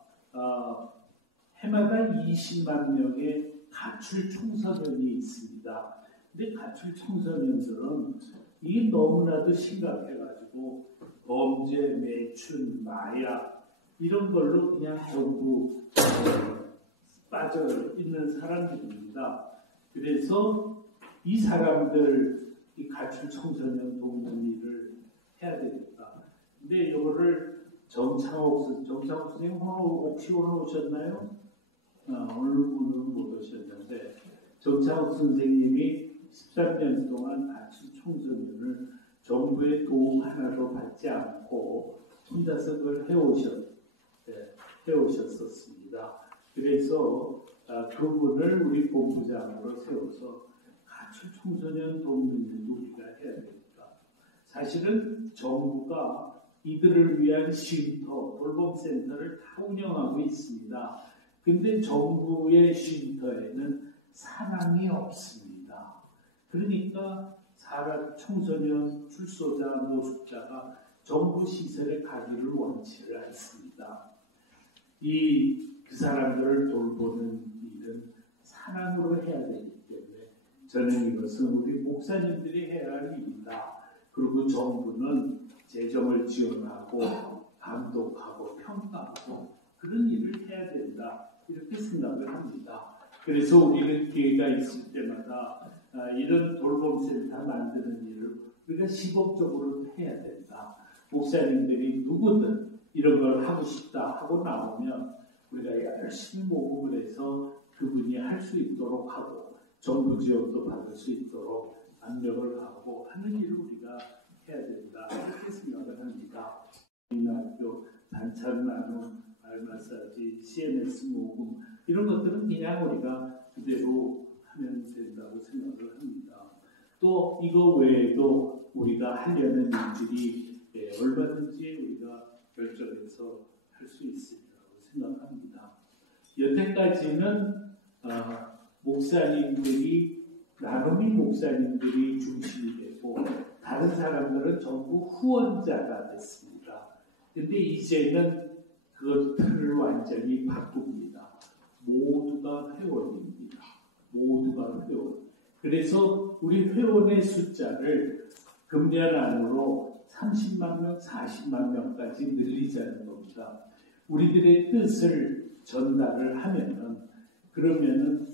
해마다 20만 명의 가출 청소년이 있습니다. 근데 가출 청소년들은 이게 너무나도 심각해가지고 범죄, 매춘, 마약 이런 걸로 그냥 전부 빠져 있는 사람들입니다. 그래서 이 사람들 이 가출 청소년 돕는 일을 해야 되겠다. 근데 이거를 정창욱 선생님 혹시 오늘 오셨나요? 오늘은 못 오셨는데 정창욱 선생님이 13년 동안 가출 청소년을 정부의 도움 하나도 받지 않고 혼자서 그걸 해오셨었습니다. 그래서 그분을 우리 본부장으로 세워서 가출 청소년 돕는 일도 우리가 해야 됩니다. 사실은 정부가 이들을 위한 쉼터, 돌봄센터를 다 운영하고 있습니다. 근데 정부의 쉼터에는 사랑이 없습니다. 그러니까 청소년, 출소자, 노숙자가 정부 시설에 가기를 원치를 않습니다. 그 사람들을 돌보는 일은 사랑으로 해야 되기 때문에 저는 이것은 우리 목사님들이 해야 할 일이다. 그리고 정부는 재정을 지원하고 감독하고 평가하고 그런 일을 해야 된다. 이렇게 생각을 합니다. 그래서 우리는 기회가 있을 때마다 이런 돌봄센터 만드는 일을 우리가 시범적으로 해야 된다. 목사님들이 누구든 이런 걸 하고 싶다 하고 나오면 우리가 열심히 모금을 해서 그분이 할 수 있도록 하고 정부 지원도 받을 수 있도록 압력을 하고 하는 일을 우리가 해야 된다. 이렇게 생각을 합니다. 학교 단찰 나눔, 알 마사지, CNS 모금 이런 것들은 그냥 우리가 그대로 하면 된다고 생각을 합니다. 또 이거 외에도 우리가 하려는 일들이 얼마든지 우리가 결정해서 할 수 있으리라고 생각합니다. 여태까지는 목사님들이 나눔이 목사님들이 중심이 되고 다른 사람들은 전부 후원자가 됐습니다. 근데 이제는 그 틀을 완전히 바꿉니다. 모두가 회원입니다. 모두가 회원. 그래서 우리 회원의 숫자를 금년 안으로 30만 명, 40만 명까지 늘리자는 겁니다. 우리들의 뜻을 전달을 하면은 그러면은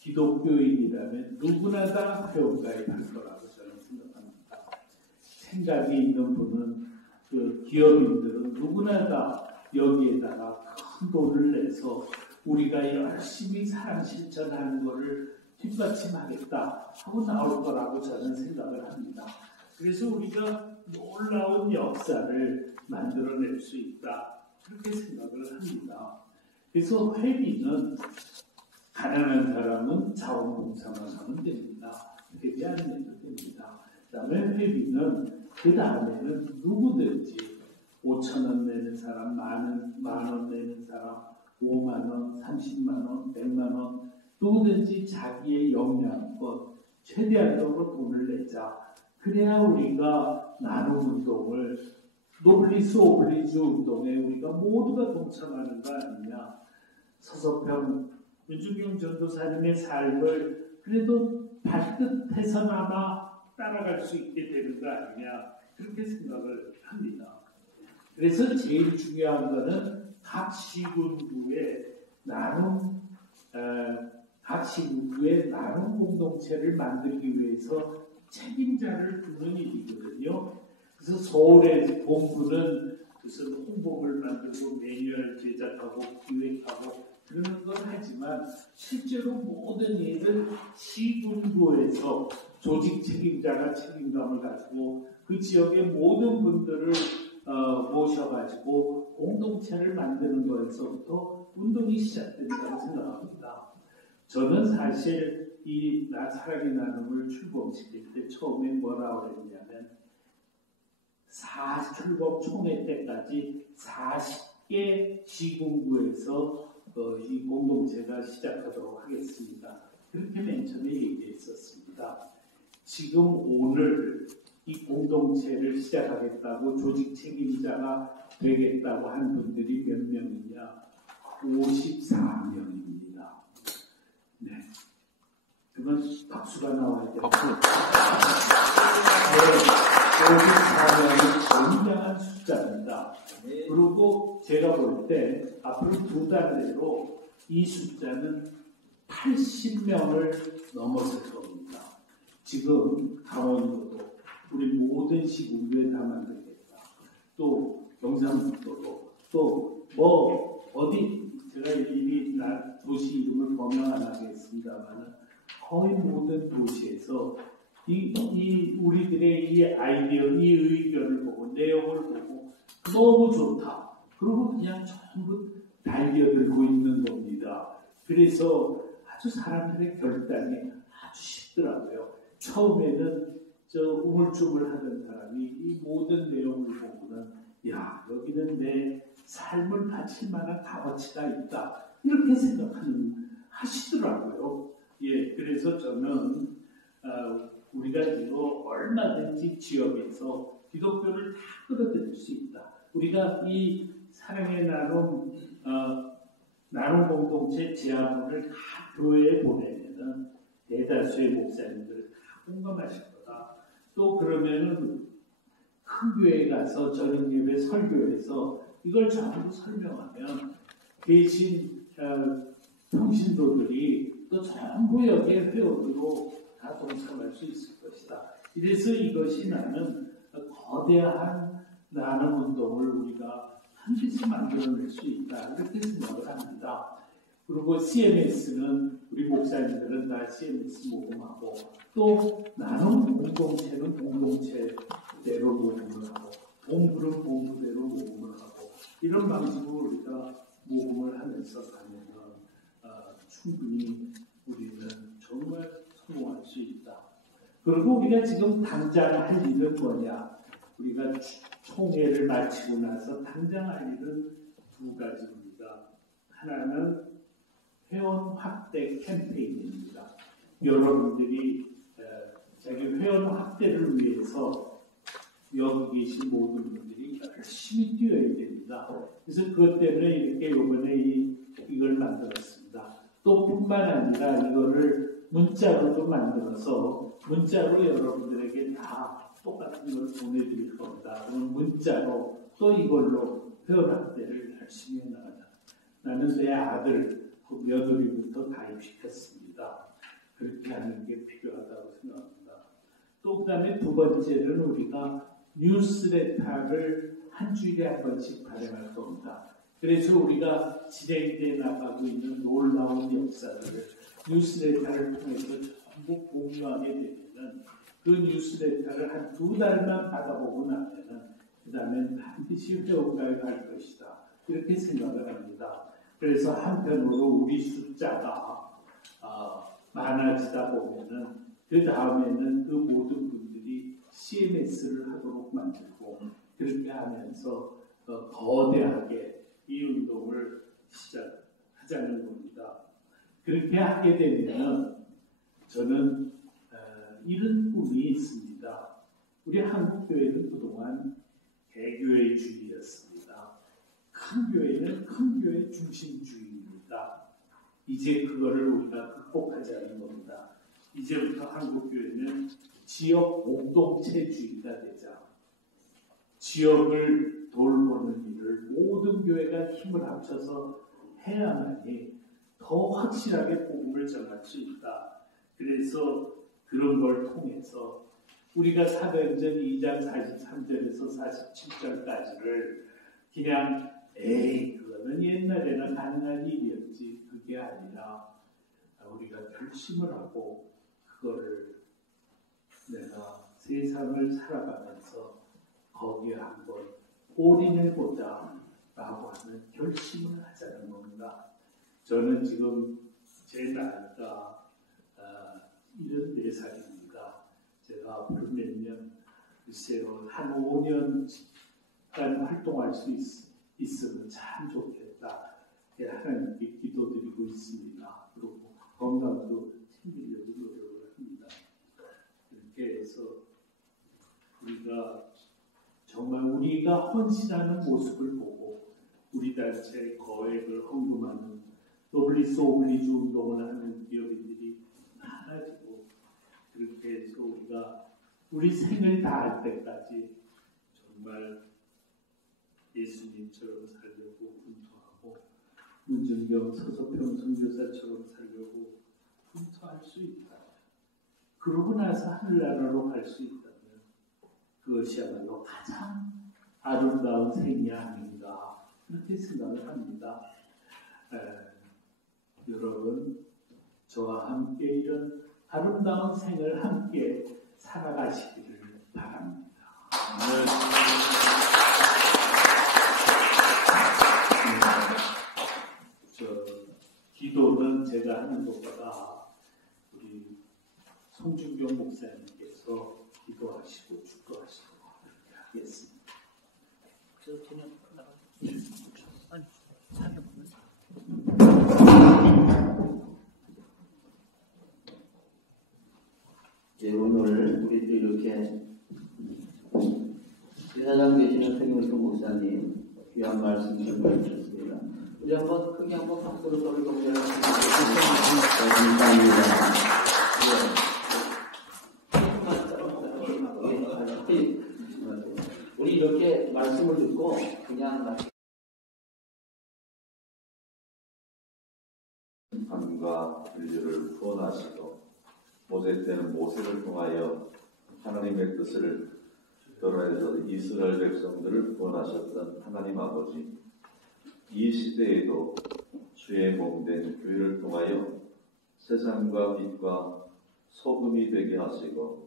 기독교인이라면 누구나 다 회원가입할 거라고 저는 생각합니다. 생각이 있는 분은 그 기업인들은 누구나 다 여기에다가 큰 돈을 내서 우리가 열심히 사랑 실천하는 것을 뒷받침하겠다 하고 나올 거라고 저는 생각을 합니다. 그래서 우리가 놀라운 역사를 만들어낼 수 있다. 그렇게 생각을 합니다. 그래서 회비는 가난한 사람은 자원봉사만 하면 됩니다. 되지 않으면 됩니다. 그 다음에 회비는 그 다음에는 누구든지 5,000원 내는 사람, 만 원 내는 사람, 5만 원, 30만 원, 100만 원 누구든지 자기의 역량껏 최대한적으로 돈을 내자. 그래야 우리가 나눔 운동을 노블리스 오블리주 운동에 우리가 모두가 동참하는 거 아니냐. 서석평 윤중경 전도사님의 삶을 그래도 발끝에서나마 따라갈 수 있게 되는 거 아니냐. 그렇게 생각을 합니다. 그래서 제일 중요한 거는 각 시군구의 나눔 공동체를 만들기 위해서 책임자를 두는 일이거든요. 그래서 서울의 본부는 무슨 홍보를 만들고 매뉴얼 제작하고 기획하고 그러는 건 하지만 실제로 모든 일을 시군구에서 조직 책임자가 책임감을 가지고 그 지역의 모든 분들을 모셔가지고 공동체를 만드는 것에서부터 운동이 시작된다고 생각합니다. 저는 사실 이 사랑의 나눔을 출범시킬 때 처음에 뭐라고 했냐면 출범 총회 때까지 40개 시군구에서 이 공동체가 시작하도록 하겠습니다. 그렇게 맨 처음에 얘기했었습니다. 지금 오늘 이 공동체를 시작하겠다고 조직 책임자가 되겠다고 한 분들이 몇 명이냐? 54명입니다. 네. 그건 박수가 나와야 돼요. 박수. 네, 54명이 굉장한 숫자입니다. 그리고 제가 볼 때 앞으로 2달 내로 이 숫자는 80명을 넘었을 겁니다. 지금 강원도도 우리 모든 시군구에 다 만들겠다. 또 경상북도도 또 어디 제가 이미 도시 이름을 범용 안 하겠습니다만 거의 모든 도시에서 이 우리들의 이 아이디어, 이 의견을 보고 내용을 보고 너무 좋다. 그리고 그냥 전부 달려들고 있는 겁니다. 그래서 아주 사람들의 결단이 아주 쉽더라고요. 처음에는 우물쭈물하던 사람이 이 모든 내용을 보고는 야, 여기는 내 삶을 바칠 만한 값어치가 있다. 이렇게 하시더라고요. 예, 그래서 저는 우리가 이거 얼마든지 지역에서 기독교를 다 끌어들일 수 있다. 우리가 이 사랑의 나눔 공동체 제안문을 다 교회에 보내면은 대다수의 목사님들 다 공감하실 거다. 또 그러면은 큰 교회에 가서 저녁 예배 설교에서 이걸 전부 설명하면 계신 평신도들이 또 전부 여기에 회원으로 다 동참할 수 있을 것이다. 이래서 이것이 나는 거대한 나눔 운동을 우리가 반드시 만들어낼 수 있다. 이렇게 생각을 합니다. 그리고 CMS는 우리 목사님들은 다 CMS 모금하고 또 나눔 공동체는 공동체대로 모금을 하고 본부는 본부대로 모금을 하고 이런 방식으로 우리가 모금을 하면서 가면 충분히 우리는 정말 성공할 수 있다. 그리고 우리가 지금 당장 할 일은 뭐냐? 우리가 총회를 마치고 나서 당장 할 일은 두 가지입니다. 하나는 회원 확대 캠페인입니다. 여러분들이 자기 회원 확대를 위해서 여기 계신 모든 분들이 열심히 뛰어야 됩니다. 그래서 그것 때문에 이렇게 이번에 이걸 만들었습니다. 또 뿐만 아니라 이거를 문자로도 만들어서 문자로 여러분들에게 다 똑같은 걸 보내드릴 겁니다. 그럼 문자로 또 이걸로 회원 확대를 열심히 해나가자. 나는 내 아들 며느리부터 가입시켰습니다. 그렇게 하는 게 필요하다고 생각합니다. 또 그 다음에 두 번째는 우리가 뉴스레터를 한 주일에 한 번씩 발행할 겁니다. 그래서 우리가 진행되어 나가고 있는 놀라운 역사들을 뉴스레터를 통해서 전부 공유하게 되면 그 뉴스레터를 한 2달만 받아보고 나면 그 다음엔 반드시 회원가입할 것이다. 이렇게 생각을 합니다. 그래서 한편으로 우리 숫자가 많아지다 보면은 그 다음에는 그 모든 분들이 CMS를 하도록 만들고 그렇게 하면서 거대하게 이 운동을 시작하자는 겁니다. 그렇게 하게 되면 저는 이런 꿈이 있습니다. 우리 한국 교회는 그동안 대교회주의였습니다. 큰 교회는 큰 교회 중심주의입니다. 이제 그거를 우리가 극복하자는 겁니다. 이제부터 한국 교회는 지역 공동체주의가 되자. 지역을 돌보는 일을 모든 교회가 힘을 합쳐서 해야만이 더 확실하게 복음을 전할 수 있다. 그래서 그런 걸 통해서 우리가 사도행전 2장 43절에서 47절까지를 그냥 그거는 옛날에는 가능한 일이었지 그게 아니라 우리가 결심을 하고 그거를 내가 세상을 살아가면서 거기에 한번 올인해보자 라고 하는 결심을 하자는 겁니다. 저는 지금 제 나이가 74살입니다. 제가 앞으로 몇 년, 글쎄요, 한 5년간 활동할 수 있으면 참 좋겠다. 하나님께 기도드리고 있습니다. 그리고 건강도 챙기려고 노력을 합니다. 이렇게 해서 우리가 정말 우리가 헌신하는 모습을 보고 우리 단체 거액을 헌금하는 노블리스 오블리주 운동을 하는 기업인들이 많아지고 그렇게 해서 우리가 우리 생을 다할 때까지 정말 예수님처럼 살려고 분투하고 문정경 서서평 선교사처럼 살려고 분투할 수 있다. 그러고 나서 하늘나라로 갈 수 있다면 그것이야말로 가장 아름다운 생이 아닌가 그렇게 생각을 합니다. 여러분 저와 함께 이런 아름다운 생을 함께 살아가시기를 바랍니다. 기도는 제가 하는 것보다 우리 송준경 목사님께서 기도하시고 축도하시고 그렇게 하겠습니다. 오늘 우리도 이렇게 제사장 되시는 성경수 목사님 귀한 말씀 전해주셨습니다. 우리 한번 크게 한번 박수로 서로 동료하겠습니다. 감사합니다. 심판과 인류를 구원하시고 모세 때는 모세를 통하여 하나님의 뜻을 드러내서 이스라엘 백성들을 구원하셨던 하나님 아버지, 이 시대에도 주의 몸된 교회를 통하여 세상과 빛과 소금이 되게 하시고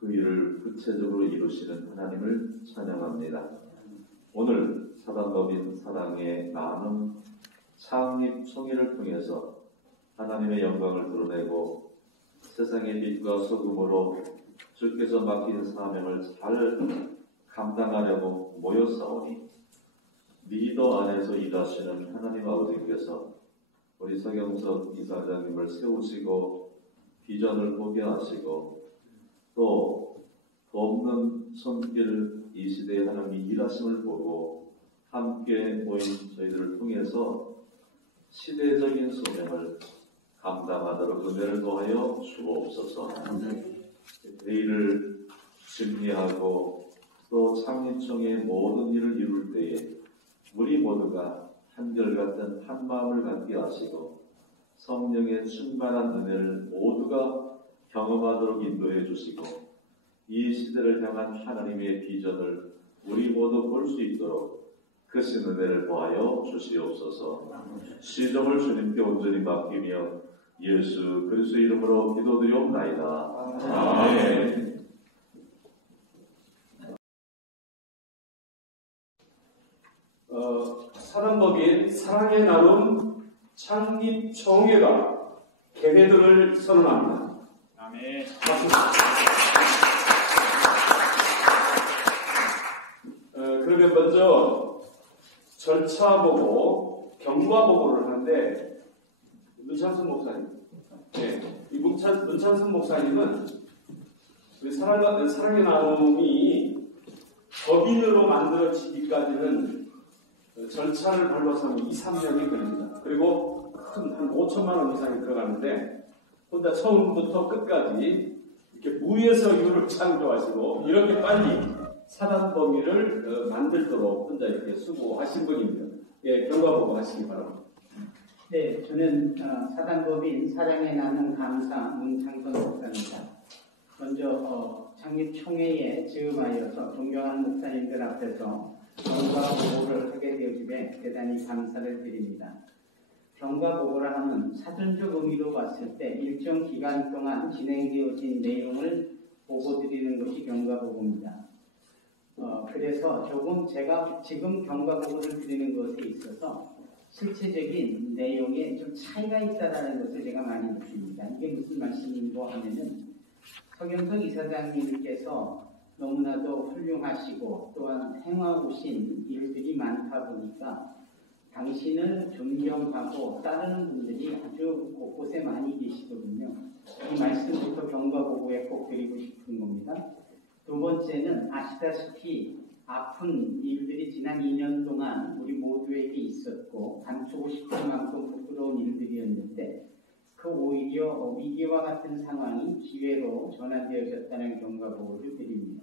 그 일을 구체적으로 이루시는 하나님을 찬양합니다. 오늘 사단법인 사랑의 나눔 창립 총회를 통해서 하나님의 영광을 드러내고 세상의 빛과 소금으로 주께서 맡긴 사명을 잘 감당하려고 모였사오니 리더 안에서 일하시는 하나님 아버지께서 우리 서경석 이사장님을 세우시고 비전을 보게 하시고 또 돕는 손길을 이 시대에 하나님이 일하심을 보고 함께 모인 저희들을 통해서 시대적인 소명을 감당하도록 은혜를 도하여 주옵소서. 회의를 준비하고 또 창립청의 모든 일을 이룰 때에 우리 모두가 한결같은 한 마음을 갖게 하시고 성령의 충만한 은혜를 모두가 경험하도록 인도해 주시고 이 시대를 향한 하나님의 비전을 우리 모두 볼 수 있도록 크신 은혜를 보하여 주시옵소서. 시정을 주님께 온전히 맡기며 예수 그리스도의 이름으로 기도드리옵나이다. 아멘. 사단법인 사랑의 나눔 창립총회가 개회들을 선언합니다. 아멘. 그러면 먼저 절차 보고 경과 보고를 하는데 문찬선 목사님, 이 문찬선 목사님은 우리 사랑의 나눔이 법인으로 만들어지기까지는 절차를 밟아서 2, 3년이 걸립니다. 그리고 한 5천만 원 이상이 들어가는데 혼자 처음부터 끝까지 이렇게 무에서 유를 창조하시고 이렇게 빨리 사단법인을 만들도록 혼자 이렇게 수고하신 분입니다. 예, 결과 보고 하시기 바랍니다. 네, 저는 사단법인 사랑의 나눔 감사 문창선 목사입니다. 먼저 창립총회에 즈음하여서 존경하는 목사님들 앞에서 경과 보고를 하게 되어짐에 대단히 감사를 드립니다. 경과 보고라 하면 사전적 의미로 봤을 때 일정 기간 동안 진행되어진 내용을 보고드리는 것이 경과 보고입니다. 그래서 조금 제가 지금 경과 보고를 드리는 것에 있어서 실체적인 내용에 좀 차이가 있다라는 것을 제가 많이 느낍니다. 이게 무슨 말씀인고 하면은 서경석 이사장님께서 너무나도 훌륭하시고 또한 행하오신 일들이 많다 보니까 당신을 존경하고 따르는 분들이 아주 곳곳에 많이 계시거든요. 이 말씀부터 경과 보고에 꼭 드리고 싶은 겁니다. 두 번째는 아시다시피 아픈 일들이 지난 2년 동안 우리 모두에게 있었고 감추고 싶은 만큼 부끄러운 일들이었는데 그 오히려 위기와 같은 상황이 기회로 전환되어졌다는 경과 보고를 드립니다.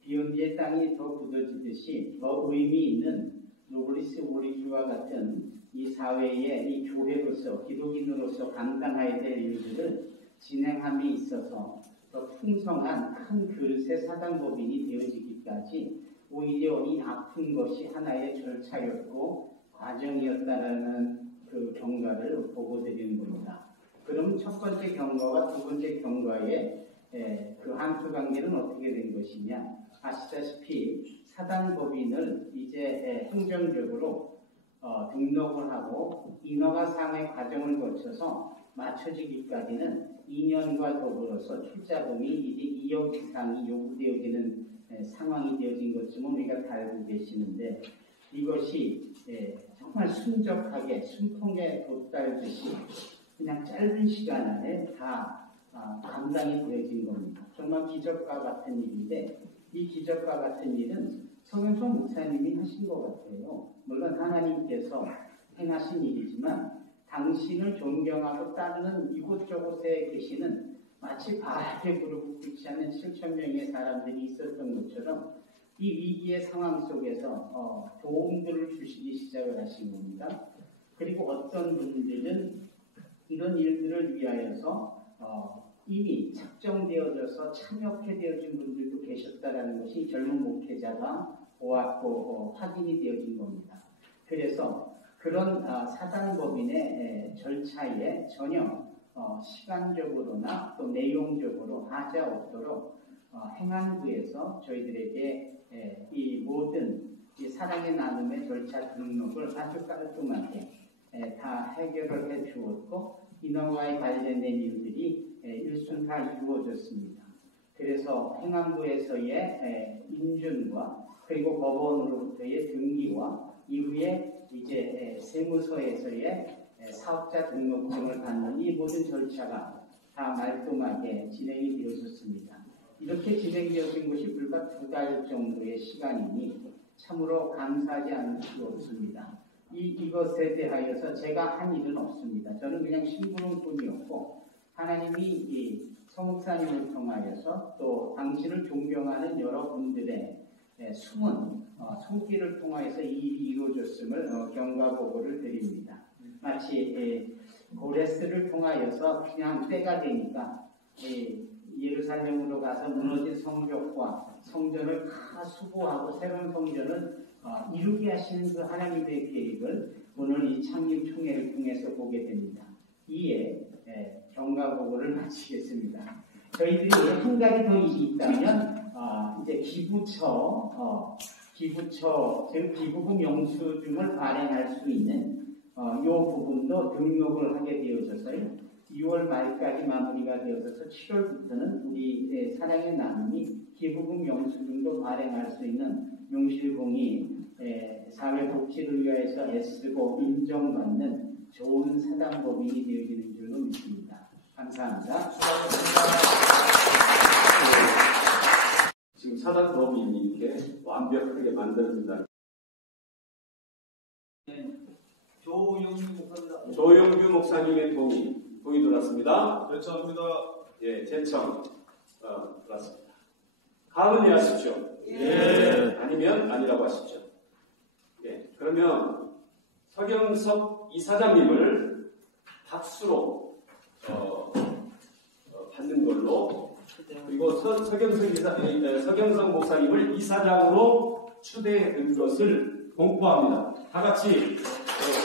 비온 뒤의 땅이 더 굳어지듯이 더 의미 있는 노블리스 오리기와 같은 이 사회의 이 교회로서 기독인으로서 감당해야 될 일들을 진행함에 있어서 더 풍성한 큰 그릇의 사단법인이 되어지기까지 오히려 이 아픈 것이 하나의 절차였고 과정이었다라는 그 경과를 보고드리는 겁니다. 그럼 첫 번째 경과와 두 번째 경과의 그 함수 관계는 어떻게 된 것이냐? 아시다시피 사단법인을 이제 행정적으로 등록을 하고 인허가 상의 과정을 거쳐서 맞춰지기까지는 2년과 더불어서 출자금이 이제 2억 이상이 요구되어지는 상황이 되어진 것쯤은 우리가 다 알고 계시는데 이것이 정말 순적하게 순풍에 돋달듯이 그냥 짧은 시간 안에 다 감당이 되어진 겁니다. 정말 기적과 같은 일인데 이 기적과 같은 일은 서경석 목사님이 하신 것 같아요. 물론 하나님께서 행하신 일이지만 당신을 존경하고 따르는 이곳저곳에 계시는 마치 바람에 무릎 꿇지 않는 7천 명의 사람들이 있었던 것처럼 이 위기의 상황 속에서 도움들을 주시기 시작을 하신 겁니다. 그리고 어떤 분들은 이런 일들을 위하여서 이미 작정되어져서 참여하게 되어진 분들도 계셨다라는 것이 젊은 목회자가 보았고 확인이 되어진 겁니다. 그래서 그런 사단법인의 절차에 전혀 시간적으로나 또 내용적으로 하자 없도록 행안부에서 저희들에게 이 모든 이 사랑의 나눔의 절차 등록을 아주 깔끔하게 다 해결을 해 주었고 인허가에 관련된 일들이 일순타 이루어졌습니다. 그래서 행안부에서의 인준과 그리고 법원으로부터의 등기와 이후에 이제 세무서에서의 사업자 등록증을 받는 이 모든 절차가 다 말끔하게 진행이 되어졌습니다. 이렇게 진행되어진 것이 불과 2달 정도의 시간이니 참으로 감사하지 않을 수 없습니다. 이것에 대하여서 제가 한 일은 없습니다. 저는 그냥 심부름꾼이었고 하나님이 이 서목사님을 통하여서 또 당신을 존경하는 여러분들의 숨은 손길을 통하여서 이 일이 이루어졌음을 경과보고를 드립니다. 마치 고레스를 통하여서 그냥 때가 되니까 예루살렘으로 가서 무너진 성벽과 성전을 다 수보하고 새로운 성전을 이루게 하시는 그 하나님의 계획을 오늘 이 창립총회를 통해서 보게 됩니다. 이에 경과보고를 마치겠습니다. 저희들이 한 가지 더 일이 있다면 이제 기부처 즉 기부금 영수증을 발행할 수 있는 이 부분도 등록을 하게 되어져서요. 6월 말까지 마무리가 되어서 7월부터는 우리 사랑의 나눔이 기부금 영수증도 발행할 수 있는 용실공이 사회복지를 위해서 애쓰고 인정받는 좋은 사단법인이 되어지는 줄로 믿습니다. 감사합니다. 지금 사단법인이 이렇게 완벽하게 만들어진다. 조용규 목사님의 동의 들었습니다. 제청합니다. 예, 제청 들었습니다. 가은이 하십시오. 예. 아니면 아니라고 하십시오. 예, 그러면 서경석 이사장님을 박수로 받는 걸로, 그리고 서경석 목사님을 이사장으로 추대된 것을 공포합니다. 다 같이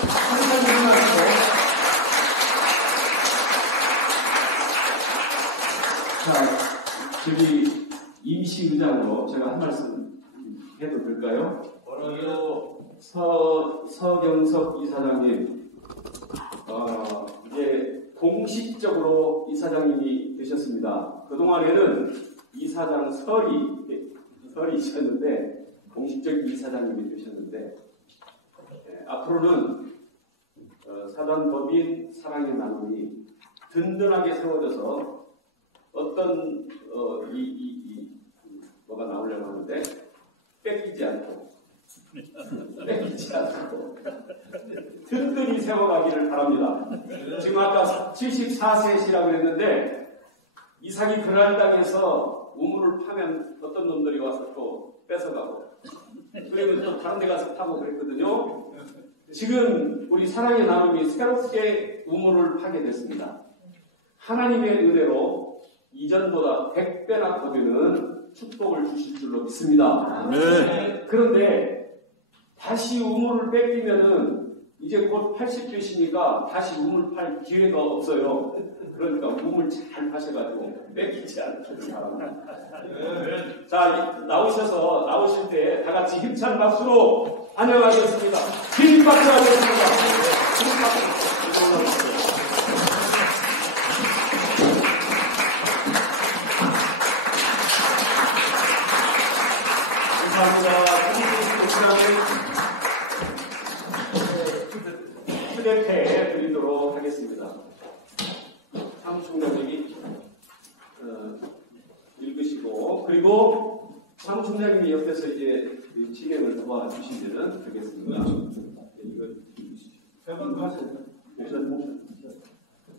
한사님만 하고. 자, 저기 임시의장으로 제가 한 말씀 해도 될까요? 서경석 이사장님, 이제 공식적으로 이사장님이 되셨습니다. 그동안에는 이사장 설이 있었는데 공식적인 이사장님이 되셨는데, 앞으로는 사단법인 사랑의 나눔이 든든하게 세워져서 어떤 뭐가 나오려고 하는데 뺏기지 않고 든든히 세워가기를 바랍니다. 지금 아까 74세시라고 했는데 이삭이 그랄 땅에서 우물을 파면 어떤 놈들이 와서 또 뺏어가고 그리고 또 다른 데 가서 파고 그랬거든요. 지금 우리 사랑의 나눔이 새롭게 우물을 파게 됐습니다. 하나님의 은혜로 이전보다 100배나 더 되는 축복을 주실 줄로 믿습니다. 네. 그런데 다시 우물을 뺏기면은 이제 곧 80되시니까 다시 우물 팔 기회가 없어요. 그러니까 우물 잘 파셔가지고 뺏기지 않기를 바랍니다. 네. 자, 나오실 때 다 같이 힘찬 박수로 환영하겠습니다. 긴 박수 하겠습니다. 긴 박수. 휴대패 드리도록 하겠습니다. 사무총장님이 읽으시고, 그리고 사무총장님이 옆에서 이제 진행을 도와주시면 되겠습니다. 이거 세번 하세요.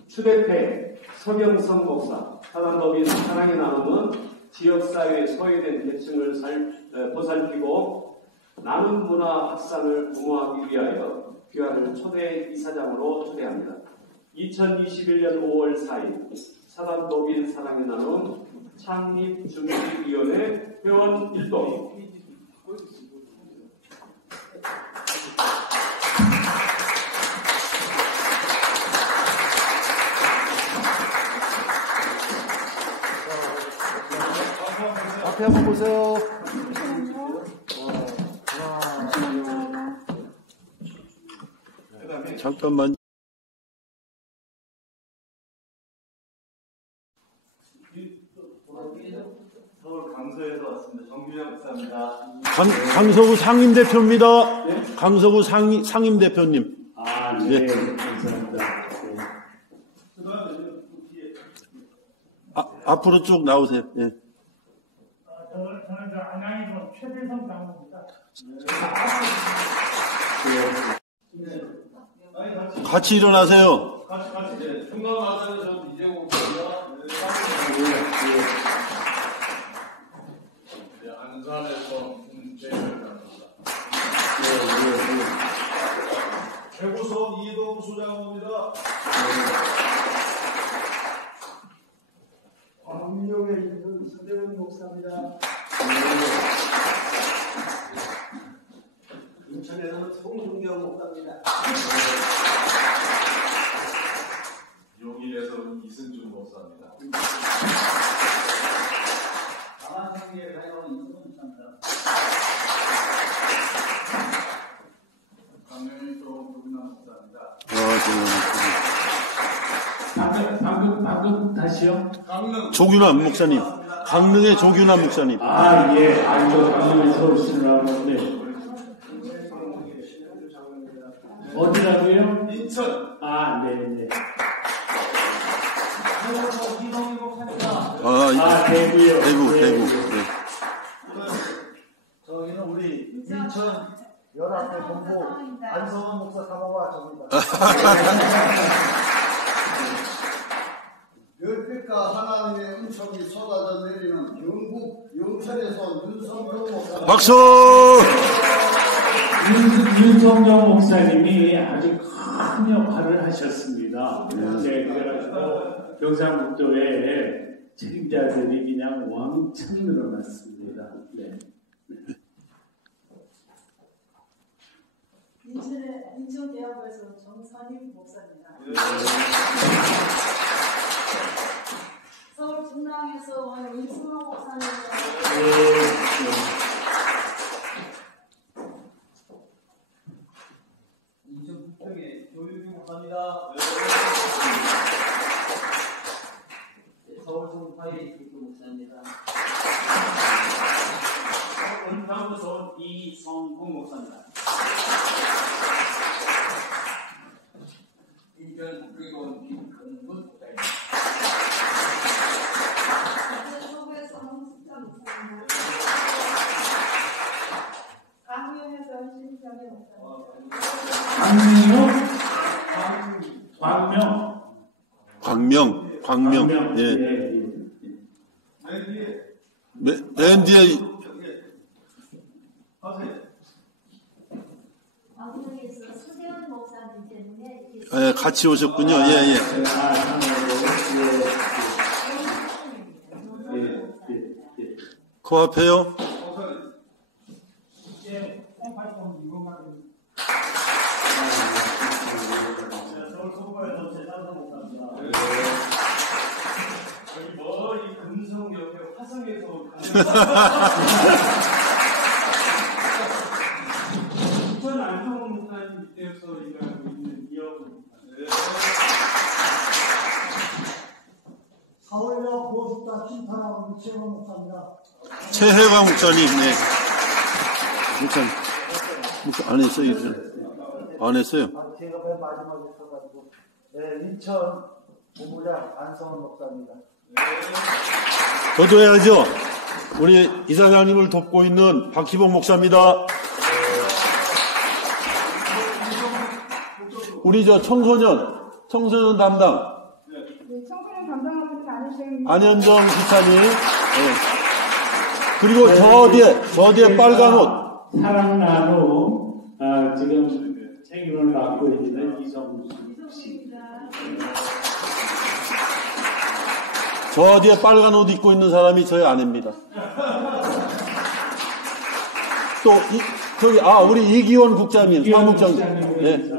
휴대패 서경석 목사, 사단법인 사랑의 나눔은 지역사회에 소외된 계층을 보살피고 나눔 문화 확산을 도모하기 위하여 귀하를 초대 이사장으로 초대합니다. 2021년 5월 4일 사단법인 사랑의 나눔 창립준비위원회 회원 일동. 앞에 한번 보세요. 잠깐만. 서울 강서에서 왔습니다. 정규장 목사입니다. 강서구 상임대표입니다. 강서구 상임대표님. 네. 감사합니다. 앞으로 쭉 나오세요. 예. 저는 안양에서 최대성 장로입니다. 같이 일어나세요. 같이 중간 와서는 저 이재용 목사입니다. 안산에서 제일입니다. 최고선 이동 수장호입니다. 광명에 있는 서대원 목사입니다. 인천에서는 송순경 목사입니다. 용인에서 이승준 목사입니다. 남한성리에 가요 이승훈 목사입니다. 강릉에서 조근남 목사입니다. 방금 다시요? 강릉 조균환 목사님. 강릉의 조균환 목사님. 예. 강릉에서 오시느라고. 네. 어디라고요? 인천 네네. 대구요. 대구. 네. 네. 저희는 우리 인천 연합회 본부 안성원 목사 사모가 저입니다. 별빛과 하나님의 은총이 쏟아져 내리는 영국 영천에서 윤성경 목사. 박수! 윤성정 목사님이 아주 큰 역할을 하셨습니다. 네, 그래가지고 경상북도에 책임자들이 그냥 왕창 늘어났습니다. 네. 인천대학교에서 정선임 목사입니다. 서울 중랑에서 온 이승호 목사입니다. 인천 북평의 조유규 목사입니다. 서울 송파의 이승호 목사입니다. 은평구에서 온 이성국 목사입니다. 인천 북평에 온 김근문 목사입니다. 서구에서 홍수자 목사입니다. 강릉에서 신평의 목사입니다. 광명. 예. 맨 뒤에 강릉에서 수재원 목사님 때문에 예, 같이 오셨군요. 예. 그 앞에요. 서울 송파에서 제단성 목사입니다. 여기 멀리 금성 옆에 화성에서 인천 안성원 목사님 밑에서 일하고 있는 이영훈 목사님. 서울역 보수다 심판하고 최원 목사입니다. 최혜광 목사님. 네. 목사님 안 했어요. 안 했어요. 제가 맨 마지막에 있어가지고 인천 본부장 안성원 목사입니다. 저도 해야죠. 우리 이사장님을 돕고 있는 박희봉 목사입니다. 우리 저 청소년 담당 청소년 담당하고 있는 안현정 기사님. 네. 그리고 저 뒤에 빨간 옷 사랑 나눔 지금 책임을 맡고 있는 이성우 씨. 저 뒤에 빨간 옷 입고 있는 사람이 저희 아내입니다. 또, 우리 이기원 국장님, 사무장. 네.